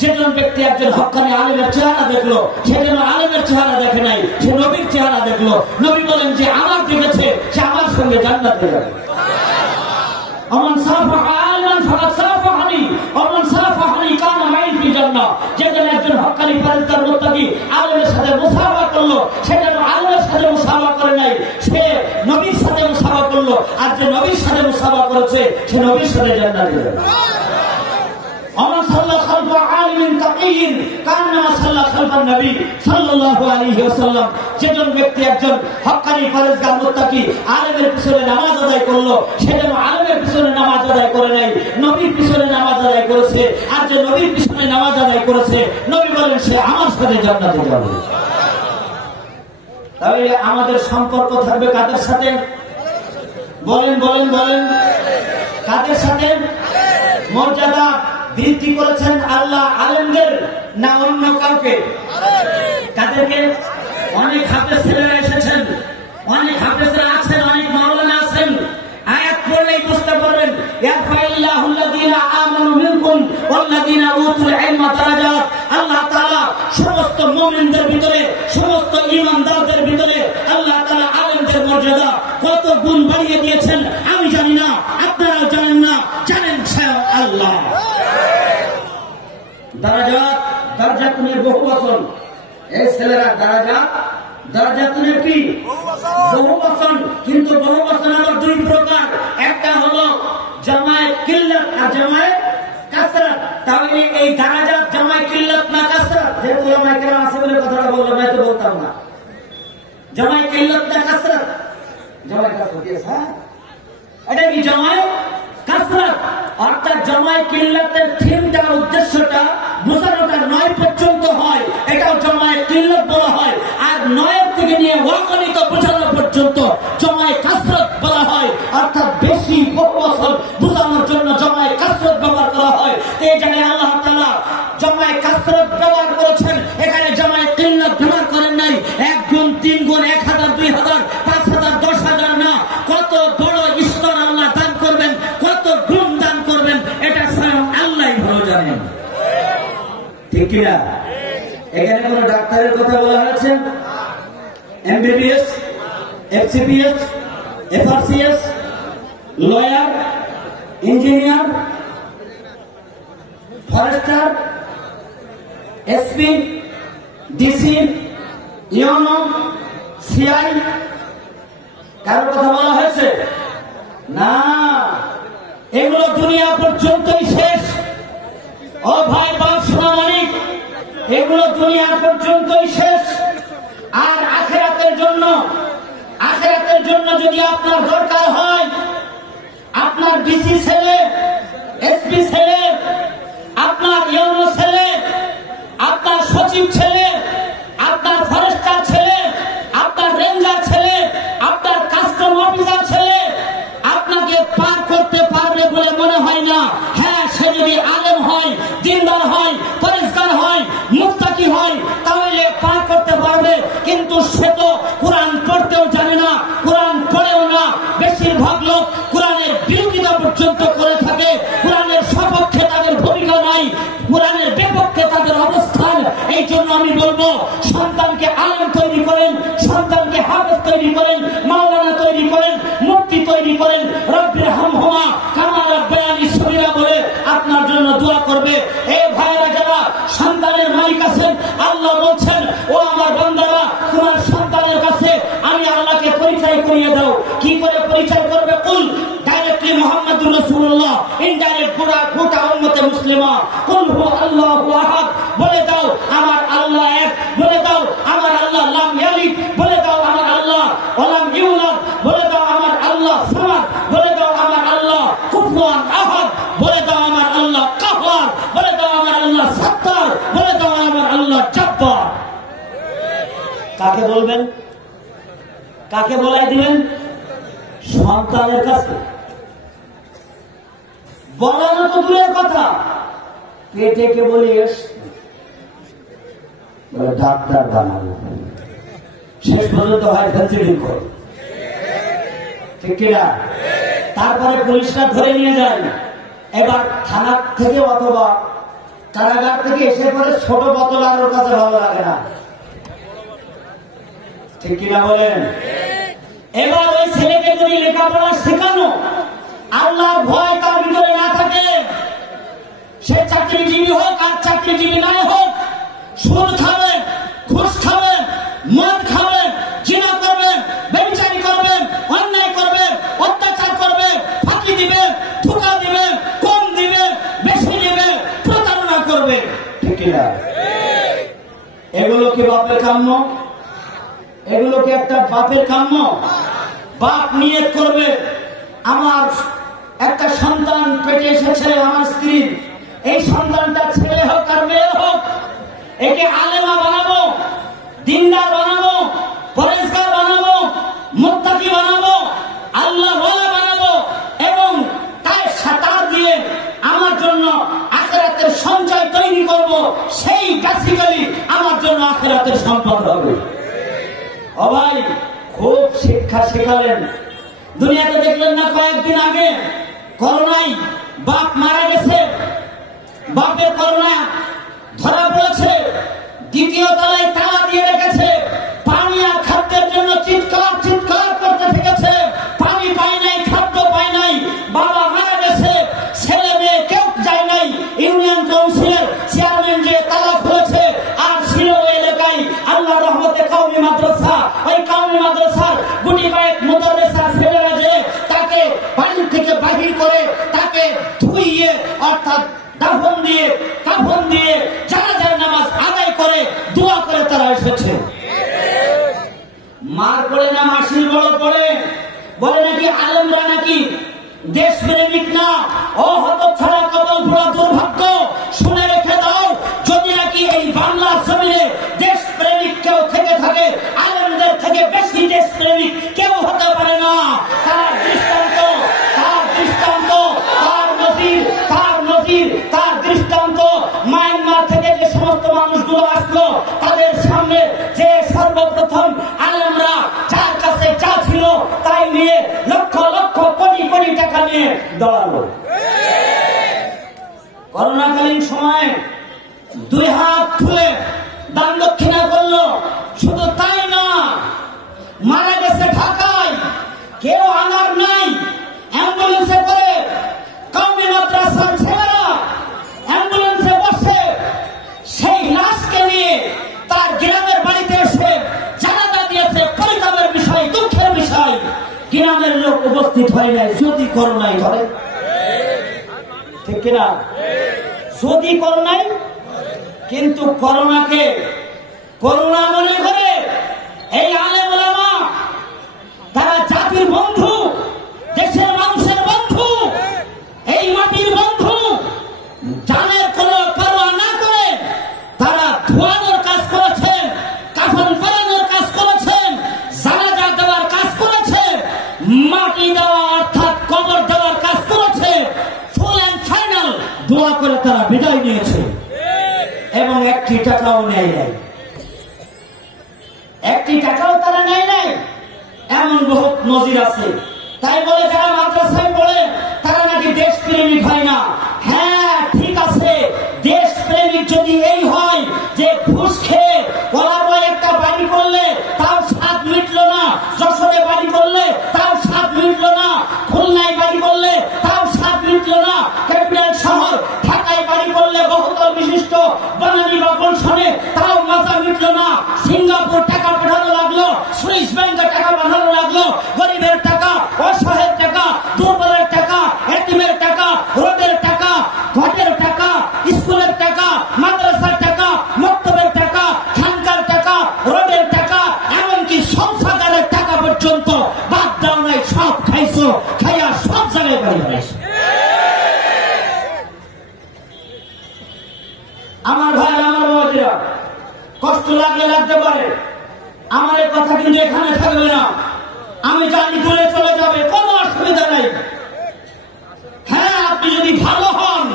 যেজন ব্যক্তি একজন হক্কানি আলেমের চেহারা দেখলো, সে যেন আলেমের চেহারা দেখে নাই, সে নবীর চেহারা দেখলো। নবী বলেন যে আমার দেখেছে সে আমার সঙ্গে জান্নাতে যাবে। অমন সাফাহা আলিমান ফাকাদ সাফাহানি অমন সাফাহানি কানা মাই ফি জান্নাহ। যেজন একজন হক্কানি পরেজগার মুত্তাকি আলেমের সাথে মুসাফা করলো, সে যেন আলেমের সাথে মুসাফা করে নাই, সে নবীর সাথে মুসাফা করলো। আর যে নবীর সাথে মুসাফা করেছে সে নবীর সাথে জান্নাতে যাবে। অমন সাল্লা খালফা আলিমিন তাকিয়িন কান্নামা সাল্লা খালফান নবী সাল্লাল্লাহু আলাইহি ওয়াসাল্লাম। যেজন ব্যক্তি একজন হক্কানি পরেজগার মুত্তাকি আলেমের পিছনে নামাজ আদায় করলো, সে যেন আলেমের পিছনে নামাজ আদায় করে নাই, নবীর পিছনে নামাজ আদায় করেছে। আর যে নবীর পিছনে নামাজ আদায় করেছে, নবী বলেন সে আমার সাথে জান্নাতে যাবে। তাহলে আমাদের সম্পর্ক থাকবে কাদের সাথে? বলেন বলেন বলেন, কাদের সাথে? মর্যাদা বৃদ্ধি করেছেন আল্লাহ আলেমদের না অন্য কাউকে? তাদেরকে অনেক হাফেজ ছেলেরা এসেছেন, অনেক হাফেজরা আছেন, অনেক মাওলানা আছেন। আয়াত পড়লেই বুঝতে পারবেন, ইয়ারফাইল্লাহুল্লাযীনা আমানু মিনকুম ওয়াল্লাযীনা উতুল ইলমা দারাজাত। আল্লাহ তাআলা সমস্ত মুমিনদের ভিতরে, সমস্ত ঈমানদারদের ভিতরে আল্লাহ তাআলা আলেমদের মর্যাদা কত গুণ বাড়িয়ে দিয়েছেন আমি জানি না, আপনারাও জানেন না, জানেন স্বয়ং আল্লাহ। দারাজাত, দারাজাতুনের বহু বচন। এই ছেলেরা দারাজাত, দারাজাতুনের কি বহু বচন। কিন্তু বহু বচন আবার দুই প্রকার, একটা হলো জামায়ে কিল্লাত আর জামায়ে কাসরাত। তাহলে এই দারাজাত জামায়ে কিল্লাত না কাসরাত? যেহেতু জামায়ে কেরাম আছে বলে কথাটা বললাম, না তো বলতাম না। জামায়ে কিল্লাত না কাসরাত? জামায়ে কাসরাত, হ্যাঁ, এটা কি জামায়ে কাসরাত অর্থাৎ জামায়ে কিল্লাতের থিমটা উদ্দেশ্যটা বোঝানোটা 9 পর্যন্ত হয়, এটাও জামায়ে কিল্লাত বলা হয়। আর 9 থেকে নিয়ে ওয়াগনিত বোঝানো পর্যন্ত জামায়ে কাসরাত বলা হয়, অর্থাৎ বেশি বহু বছর বোঝানোর জন্য জামায়ে কাসরাত ব্যবহার করা হয়। এই জায়গায় আল্লাহ তাআলা জামায়ে কাসরাত ব্যবহার করেছেন, এখানে জামায়ে কিল্লাত ব্যবহার করেন নাই। 1 গুণ 3 গুণ 1000 2000 5000 10000 না, কত বড় স্তর আল্লাহ দান করবেন, কত গুণ দান করবেন, এটা স্বয়ং আল্লাহই ভালো জানেন, ঠিক কিনা? এখানে কোন ডাক্তারের কথা বলা হয়েছে? MBBS, FCPS, FRCS, lawyer, engineer, forester, SP, DC, UNO, CI, কারোর কথা বলা হয়েছে না? এগুলো দুনিয়া পর্যন্তই শেষ। ও ভাই বাপ সোনামানিক, এগুলো দুনিয়া পর্যন্তই শেষ। আর আখিরাতের জন্য যদি আপনার দরকার হয়, আপনার ডিসি ছেলে, এসপি ছেলে, আপনার ইউনো ছেলে, আপনার সচিব ছেলে, আপনার ফরেস্টার ছেলে, আপনার রেঞ্জার ছেলে, আপনার কাস্টম অফিসার ছেলে আপনাকে পার করতে পারবে বলে মনে হয় না। হ্যাঁ, সে যদি আলেম হয়, দিনদার হয়, পরিষ্কার হয়, মুত্তাকি হয়, তাহলে পার করতে পারবে। কিন্তু সে তো কোরআন পড়তেও জানে না, কোরআন পড়েও না। বেশিরভাগ লোক কোরআনের বিরোধিতা পর্যন্ত করে থাকে, কোরআনের সপক্ষে তাদের ভূমিকা নাই, কোরআনের বিপক্ষে তাদের অবস্থান। এই জন্য আমি বলবো, সন্তানকে আলেম তৈরি করেন, সন্তানকে হাফেজ তৈরি করেন, মাওলানা তৈরি করেন, মুফতি তৈরি করেন। রব্বির হামহুমা কামা রাব্বায়ানি সগীরা বলে আপনার জন্য দোয়া করবে। এই ভাইরা যারা সন্তানের মালিক আছেন, আল্লাহ বলছেন, ও আমার বান্দারা, তোমার সন্তানের কাছে আমি আল্লাহকে পরিচয় করিয়ে দাও। কি করে পরিচয় করবে? কুল, ডাইরেক্টলি মুহাম্মাদুর রাসূলুল্লাহ, ইনডাইরেক্ট গোটা উম্মতে মুসলিমা। কুল হু আল্লাহু আহাদ, বলে দাও আমার আল্লাহ এক, বলে দাও আমার আল্লাহ লাম ইয়ালিদ, বলে দাও আমার আল্লাহ ওয়ালাম ইউলাদ, বলে দাও আমার আল্লাহ সামাদ, বলে দাও আমার আল্লাহ কুফুয়ান আহাদ, বলে দাও আমার আল্লাহ কাহ্হার, বলে দাও আমার আল্লাহ সাত্তার, বলে দাও আমার আল্লাহ জব্বার। কাকে বলবেন? কাকে বলাই দিবেন? সন্তানের কাছে। বলানো তো দূরের কথা, পেটে কে বলিস ডাক্তার বানাবো, শেষ পর্যন্ত হয় ফেন্সিডিল কর, ঠিক কিনা? তারপরে পুলিশরা ধরে নিয়ে যায়। এবার থানা থেকে অথবা কারাগার থেকে এসে পরে ছোট বোতল আর ওর কাছে ভালো লাগে না, ঠিক কিনা বলেন? এবার ওই ছেলেকে যদি লেখাপড়া শেখানো, আল্লাহর ভয় তার ভিতরে না থাকে, সে চাকরিজীবী হোক আর চাকরিজীবী না হোক, সুদ খাবেন, ঘুষ খাবেন, মদ খাবেন, জিনা করবেন, ব্যভিচারী করবেন, অন্যায় করবেন, অত্যাচার করবেন, ফাঁকি দিবেন, ধোঁকা দিবেন, কম দিবেন, বেশি দিবেন, প্রতারণা করবেন, ঠিক কিনা? এগুলো কি বাপের কাম্য? এগুলো কি একটা বাপের কাম্য? বাপ নিয়ত করবে, আমার একটা সন্তান পেটে এসেছে আমার স্ত্রীর, এই সন্তানটা ছেলে হোক আর মেয়ে হোক, একে আলেমা বানাবো, দিনদার বানাবো, পরেশগার বানাবো, মুত্তাকি বানাবো, আল্লাহ ওয়ালা বানাবো, এবং তার দিয়ে আমার জন্য আখিরাতের সঞ্চয় তৈরি করব। সেই বেসিক্যালি আমার জন্য আখিরাতের সম্পদ হবে। ও ভাই, খুব শিক্ষা শেখালেন। দুনিয়াতে দেখলেন না কয়েকদিন আগে করোনায় বাপ মারা গেছে, বাপের করোনা ধরা পড়েছে, দ্বিতীয় তলায় তালা দিয়ে রেখেছে, পানি আর খাদ্যের জন্য চিৎকার করতে থেকেছে, পানি পায় নাই, খাদ্য পায় নাই, বাবা মারা গেছে, ছেলে মেয়ে কেউ যায় নাই। ইউনিয়ন কাউন্সিলের চেয়ারম্যান যে তালা খুলেছে, আর ছিল ওই এলাকায় আল্লাহ রহমতে কওমি মাদ্রাসা, ওই কওমি মাদ্রাসার গুটি কয়েক মুদাররিসা ছেলেরা যে তাকে বাড়ি থেকে বাহির করে তাকে ধুইয়ে অর্থাৎ দাফন দিয়ে কাফন দিয়ে জানাজার নামাজ আদায় করে দোয়া করে তারা এসেছে। মার পড়ে না মাসির বড় পড়ে, বলে নাকি আলেমরা নাকি দেশ প্রেমিক না, নিয়ে দাঁড়ালো। করোনাকালীন সময়ে 2 হাত খুলে দান দক্ষিণা করলো। শুধু তাই না, মারা গেছে ঢাকায়, কেউ আনার নাই, অ্যাম্বুলেন্সে করে কওমি মাদ্রাসার ছেলেরা অ্যাম্বুলেন্সে বসে সেই লাশকে নিয়ে তার গ্রামের বাড়িতে এসে জানাজা দিয়েছে। পরিতাপের বিষয়, দুঃখের বিষয়, গ্রামের লোক উপস্থিত হয় নাই। যদি করোনাই ধরে, ঠিক কিনা? যদি করোনাই, কিন্তু করোনাকে করোনা মনে করে এই আলেম ওলামা, তারা জাতির বন্ধু, দেশের মানুষের বন্ধু, এই মাটির বন্ধু, জানের কোনো পরোয়া না করে তারা ধোয়ানোর কাজ করেছেন, কাফন পরানোর কাজ করেছেন, জানাজা দেওয়ার কাজ করেছে, মাটি দেওয়া অর্থাৎ কবর দেওয়ার কাজ করেছে। ফুল অ্যান্ড ফাইনাল দোয়া করে তারা বিদায় নিয়েছে এবং 1 টাকাও নেয় নাই। 1 টাকাও তারা নেয় নাই, এমন বহুত নজির আছে। তাই বলে যারা মাদ্রাসায় পড়ে তারা নাকি দেশপ্রেমিক হয় না। হ্যাঁ, ঠিক আছে, দেশপ্রেমিক যদি এই হয় যে ঘুষ খেয়ে কলারোয় একটা বাড়ি করলে তাও স্বাদ মিটল না, যশোরে বাড়ি করলে তাও স্বাদ মিটল না, খুলনায় বাড়ি করলে তাও স্বাদ মিটল না, ক্যাপিটাল শহর ঢাকায় বাড়ি করলে বহুতল বিশিষ্ট বানানি বা গুলশানে তাও মজা মিটল না, সিঙ্গাপুর টাকা পাঠানো লাগলো, সুইস ব্যাংকে টাকা পাঠানো লাগলো, গরিবের টাকা, অসহায়ের টাকা, দুর্বলের টাকা, এতিমের টাকা, রোডের টাকা, ঘাটের টাকা, স্কুলের টাকা, মাদ্রাসার টাকা, মক্তবের টাকা, খানকার টাকা, রোডের টাকা, এমনকি সংসারের টাকা পর্যন্ত বাদ দাও নাই। সব খাইছো, খাইয়া সব জায়গায় বাড়ি বাড়াইছো। আমার ভাই, আমার বাবাজিরা, কষ্ট লাগলে লাগতে পারে, আমার এই কথা কিন্তু এখানে থাকবে না। আমি জানি দূরে চলে যাবে, কোনো অসুবিধা নেই। হ্যাঁ, আপনি যদি ভালো হন,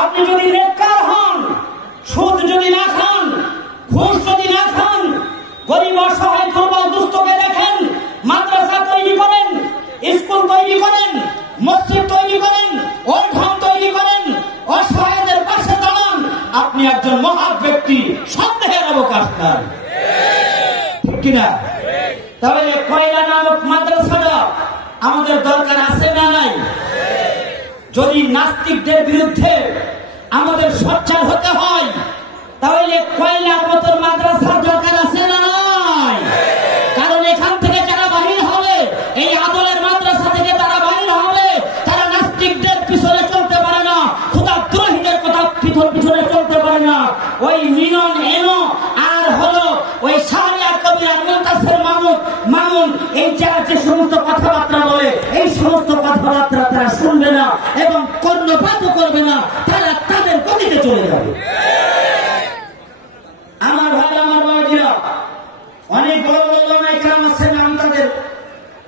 আপনি যদি নেককার হন, সুদ যদি না খান, ঘুষ যদি না খান, গরিব অসহায় দুর্বল দুস্থকে দেখেন, মাদ্রাসা তৈরি করেন, স্কুল তৈরি করেন, মসজিদ তৈরি করেন, ওয়ার্কহোম তৈরি করেন, অসহায়দের পাশে দাঁড়ান, আপনি একজন মহৎ ব্যক্তি, সন্দেহের অবকাশ নাই, ঠিক কিনা? তাহলে কয়লা নামক মাদ্রাসাটা আমাদের দরকার আছে না নাই? যদি নাস্তিকদের বিরুদ্ধে আমাদের সোচ্চার হতে হয়, তাহলে কয়লার মতন মাদ্রাসার দরকার আছে না নাই? কারণ এখান থেকে যারা বাহির হবে, এই আদলের মাদ্রাসা থেকে তারা বাহির হবে, তারা নাস্তিকদের পিছনে চলতে পারে না, খোদাদ্রোহীদের কথা পিছনে চলতে পারে না। ওই মিনন এনো আর হলো ওই শাহরিয়ার কবির আর মুনতাসির মামুন, এই যারা যে সমস্ত কথাবার্তা বলে, এই সমস্ত কথাবার্তা তারা শুনবে না এবং কর্ণপাতও করবে না, তারা তাদের গতিতে চলে যাবে। আমার ভাই, আমার বাবাজিরা, অনেক বড় বড় ওলামায়ে-কেরাম আছেন, আমি তাদের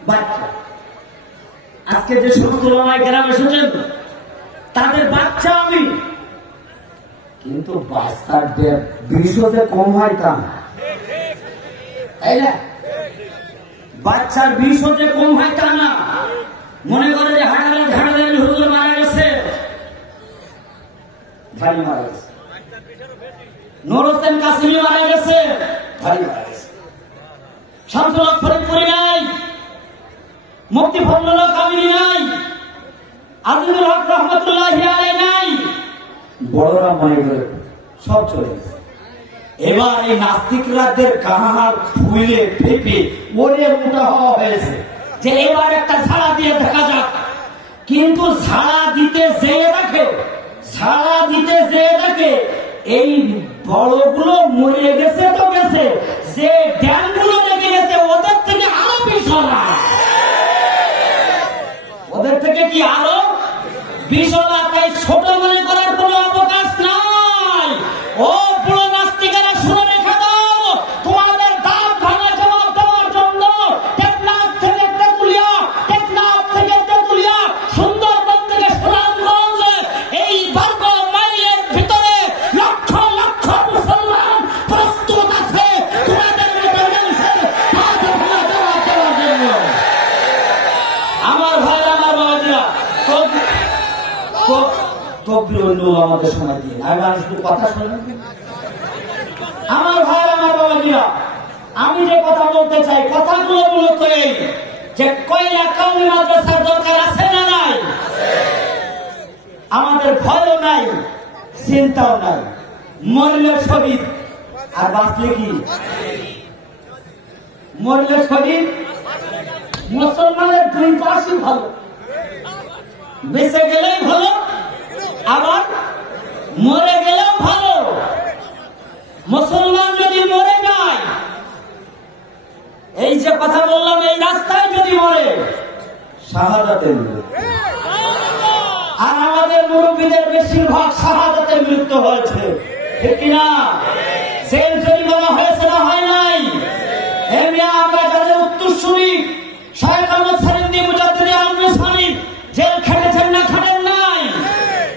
বাচ্চা, আজকে যে সমস্ত ওলামায়ে-কেরাম এসেছেন তাদের বাচ্চা আমি, কিন্তু বাচ্চার যে বিষয়তে কম হয় তা না, তাই না? বাচ্চার বিষয় যে কম হয় তা না। মনে করে যে হাটালেন হুজুর মারা গেছে, ভারী মারা গেছে, নূর হোসেন কাসিমি মারা গেছে, ভারী মারা গেছে, শামসুল হক ফরিদপুরি নাই, মুফতি ফজলুল্লাহ কামিনী নাই, আজিজুল হক রহমতুল্লাহি আলাইহি নাই, বড়রা মনে করে সব চলে গেছে। এবার এই নাস্তিকরাদের কাহার ফুলে ফেপে ওরে মোটা হওয়া হয়েছে যে এবার একটা ঝাড়া দিয়ে দেখা যাক। কিন্তু ঝাড়া দিতে যেয়ে দেখে এই বড়গুলো মরে গেছে তো গেছে, যে ড্যামগুলো লেগে গেছে ওদের থেকে আরো বিশলা, ওদের থেকে কি আরো বিশলা। তাই ছোট মনে করার কোন অবকাশ নাই। ও পুরো নাস্তিকেরা শুনে রেখে দাও, তোমাদের দাঁত ভাঙা জবাব দেওয়ার জন্য টেকনাফ থেকে তেতুলিয়া, সুন্দরবন থেকে সুনামগঞ্জ, এই বর্গ মাইলের ভিতরে লক্ষ লক্ষ মুসলমান প্রস্তুত আছে। মুরব্বী অন্য আমাদের সময় দিয়ে আর মানুষ কথা শোনেন। আমার ভাই আমার বাবাজিরা, আমি যে কথা বলতে চাই কথাগুলো মূলত এই যে কয়লা কওমি মাদ্রাসার দরকার আছে না নাই? আমাদের ভয়ও নাই, চিন্তাও নাই। মরলে শহীদ আর বাঁচলে কি? মরলে শহীদ। মুসলমানের দুই পাশই ভালো, বেঁচে গেলেই ভালো, আবার মরে গেলেও ভালো। মুসলমান যদি মরে যায়, এই যে কথা বললাম, এই রাস্তায় যদি মরে শাহাদাতে মৃত্যু। আর আমাদের মুরব্বীদের বেশিরভাগ শাহাদাতে মৃত্যু হয়েছে, ঠিক কিনা? জেল জরিমানা হয়েছে না হয় নাই? এমনি আমরা যাদের উত্তরসূরি শায়েখ আহমদ সারিন্দি মুজাদ্দিদি আলমী সানি জেল খেটেছেন না খাটেন নাই?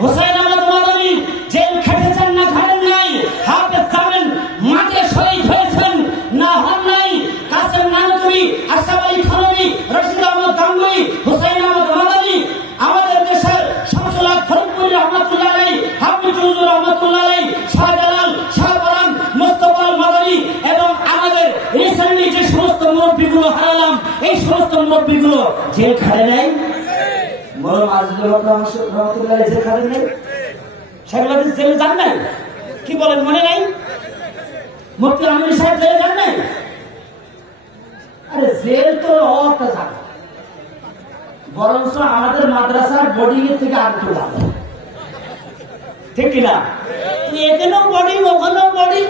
হুসাইন আহমদ মাদানী জেল খেটেছেন না খাটেন নাই? হাফেজ জামিল মাঠে শহীদ হয়েছেন না হন নাই? কাসেম নানতুবি, আশরাফ আলী থানভী, রশিদ আহমদ গাঙ্গুই, হুসাইন আহমদ মাদানী, আমাদের দেশের শামসুল হক ফরিদপুরি রহমাতুল্লাহ আলাইহি, হাফিজুর রহমাতুল্লাহ আলাইহি, শাহজালাল, শাহবারান, মুস্তাফা মাদানী এবং আমাদের রিসেন্টলি যে সমস্ত মুরব্বীগুলো হারালাম, এই সমস্ত মুরব্বীগুলো জেল খাটে নাই? মরম আজিজুল হক রহমাতুল্লাহ আলাইহি জেল খাটে নাই? সেগুলো জেলে যান নাই? কি বলেন, মনে নাই? মুফতি আমির সাহেব জেলে যান নাই? আরে জেল তো একটা জায়গা, বরঞ্চ আমাদের মাদ্রাসার বোর্ডিং এর থেকে আর একটু ভালো, ঠিক কিনা? এখানেও বোর্ডিং, ওখানেও বোর্ডিং,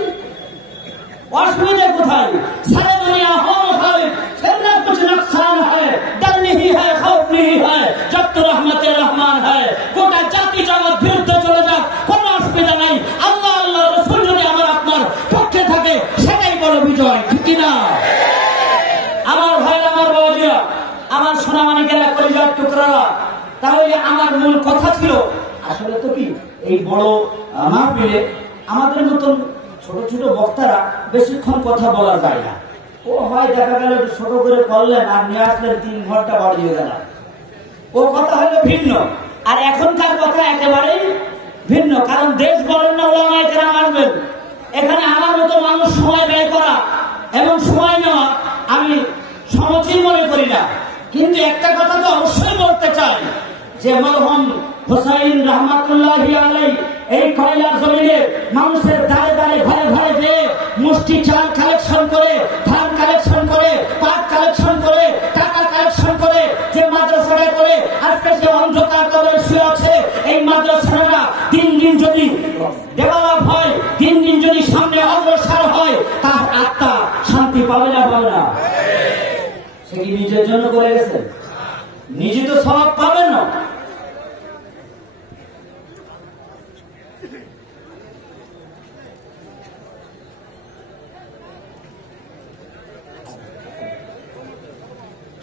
অসুবিধা কোথায়? সারা দুনিয়া হম হয়, ফিরনা কুছ নুকসান হয়, ডর নেহি হয়, খৌফ নেহি হয়, জব তো রহমতে রহমান হয়। গোটা জাতি জগৎ বিরুদ্ধে চলে যাক, কোনো অসুবিধা নাই। আল্লাহ আল্লাহ রাসূল যদি আমার আপনার পক্ষে থাকে, সেটাই বড় বিজয়, ঠিক কিনা? আমার ভাই আমার বাবাজিরা, আমার সোনামানিকেরা, কলিজার টুকরারা, তাহলে আমার মূল কথা ছিল আসলে তো কি, এই বড় মাহফিলে আমাদের মতন ছোট ছোট বক্তারা বেশিক্ষণ কথা বলা যায় না। ও হয় দেখা গেল ছোট করে করলেন আর নিয়ে আসলেন 3 ঘন্টা বাড়িয়ে গেলাম, ও কথা হলো ভিন্ন। আর এখনকার কথা একেবারেই ভিন্ন, কারণ দেশ বলেন না ওলামায়ে কেরাম আসবেন, এখানে আমার মতো মানুষ সময় ব্যয় করা এবং সময় নেওয়া আমি সমীচীন মনে করি না। কিন্তু একটা কথা তো অবশ্যই বলতে চাই যে মরহুম হুসাইন রহমাতুল্লাহি আলাইহি এই কয়লার জমিনে মানুষের দাঁড়ে দাঁড়ে ঘরে ঘরে যেয়ে মুষ্টি চাল কালেকশন করে, ধান কালেকশন করে, পাট কালেকশন করে, টাকা কালেকশন করে যে মাদ্রাসাটা করে আজকে যে অন্ধকার কবরে শুয়ে আছে, এই মাদ্রাসাটা দিন দিন যদি ডেভেলপ হয়, দিন দিন যদি সামনে অগ্রসর হয়, তার আত্মা শান্তি পাবে না, পাবে না? সে কি নিজের জন্য করে গেছে? নিজে তো সওয়াব পাবে না।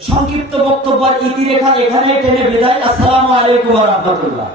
সংক্ষিপ্ত বক্তব্য ইতিরেখা এখানে টেনে বিদায়। আসসালামু আলাইকুম ওয়া রাহমাতুল্লাহ।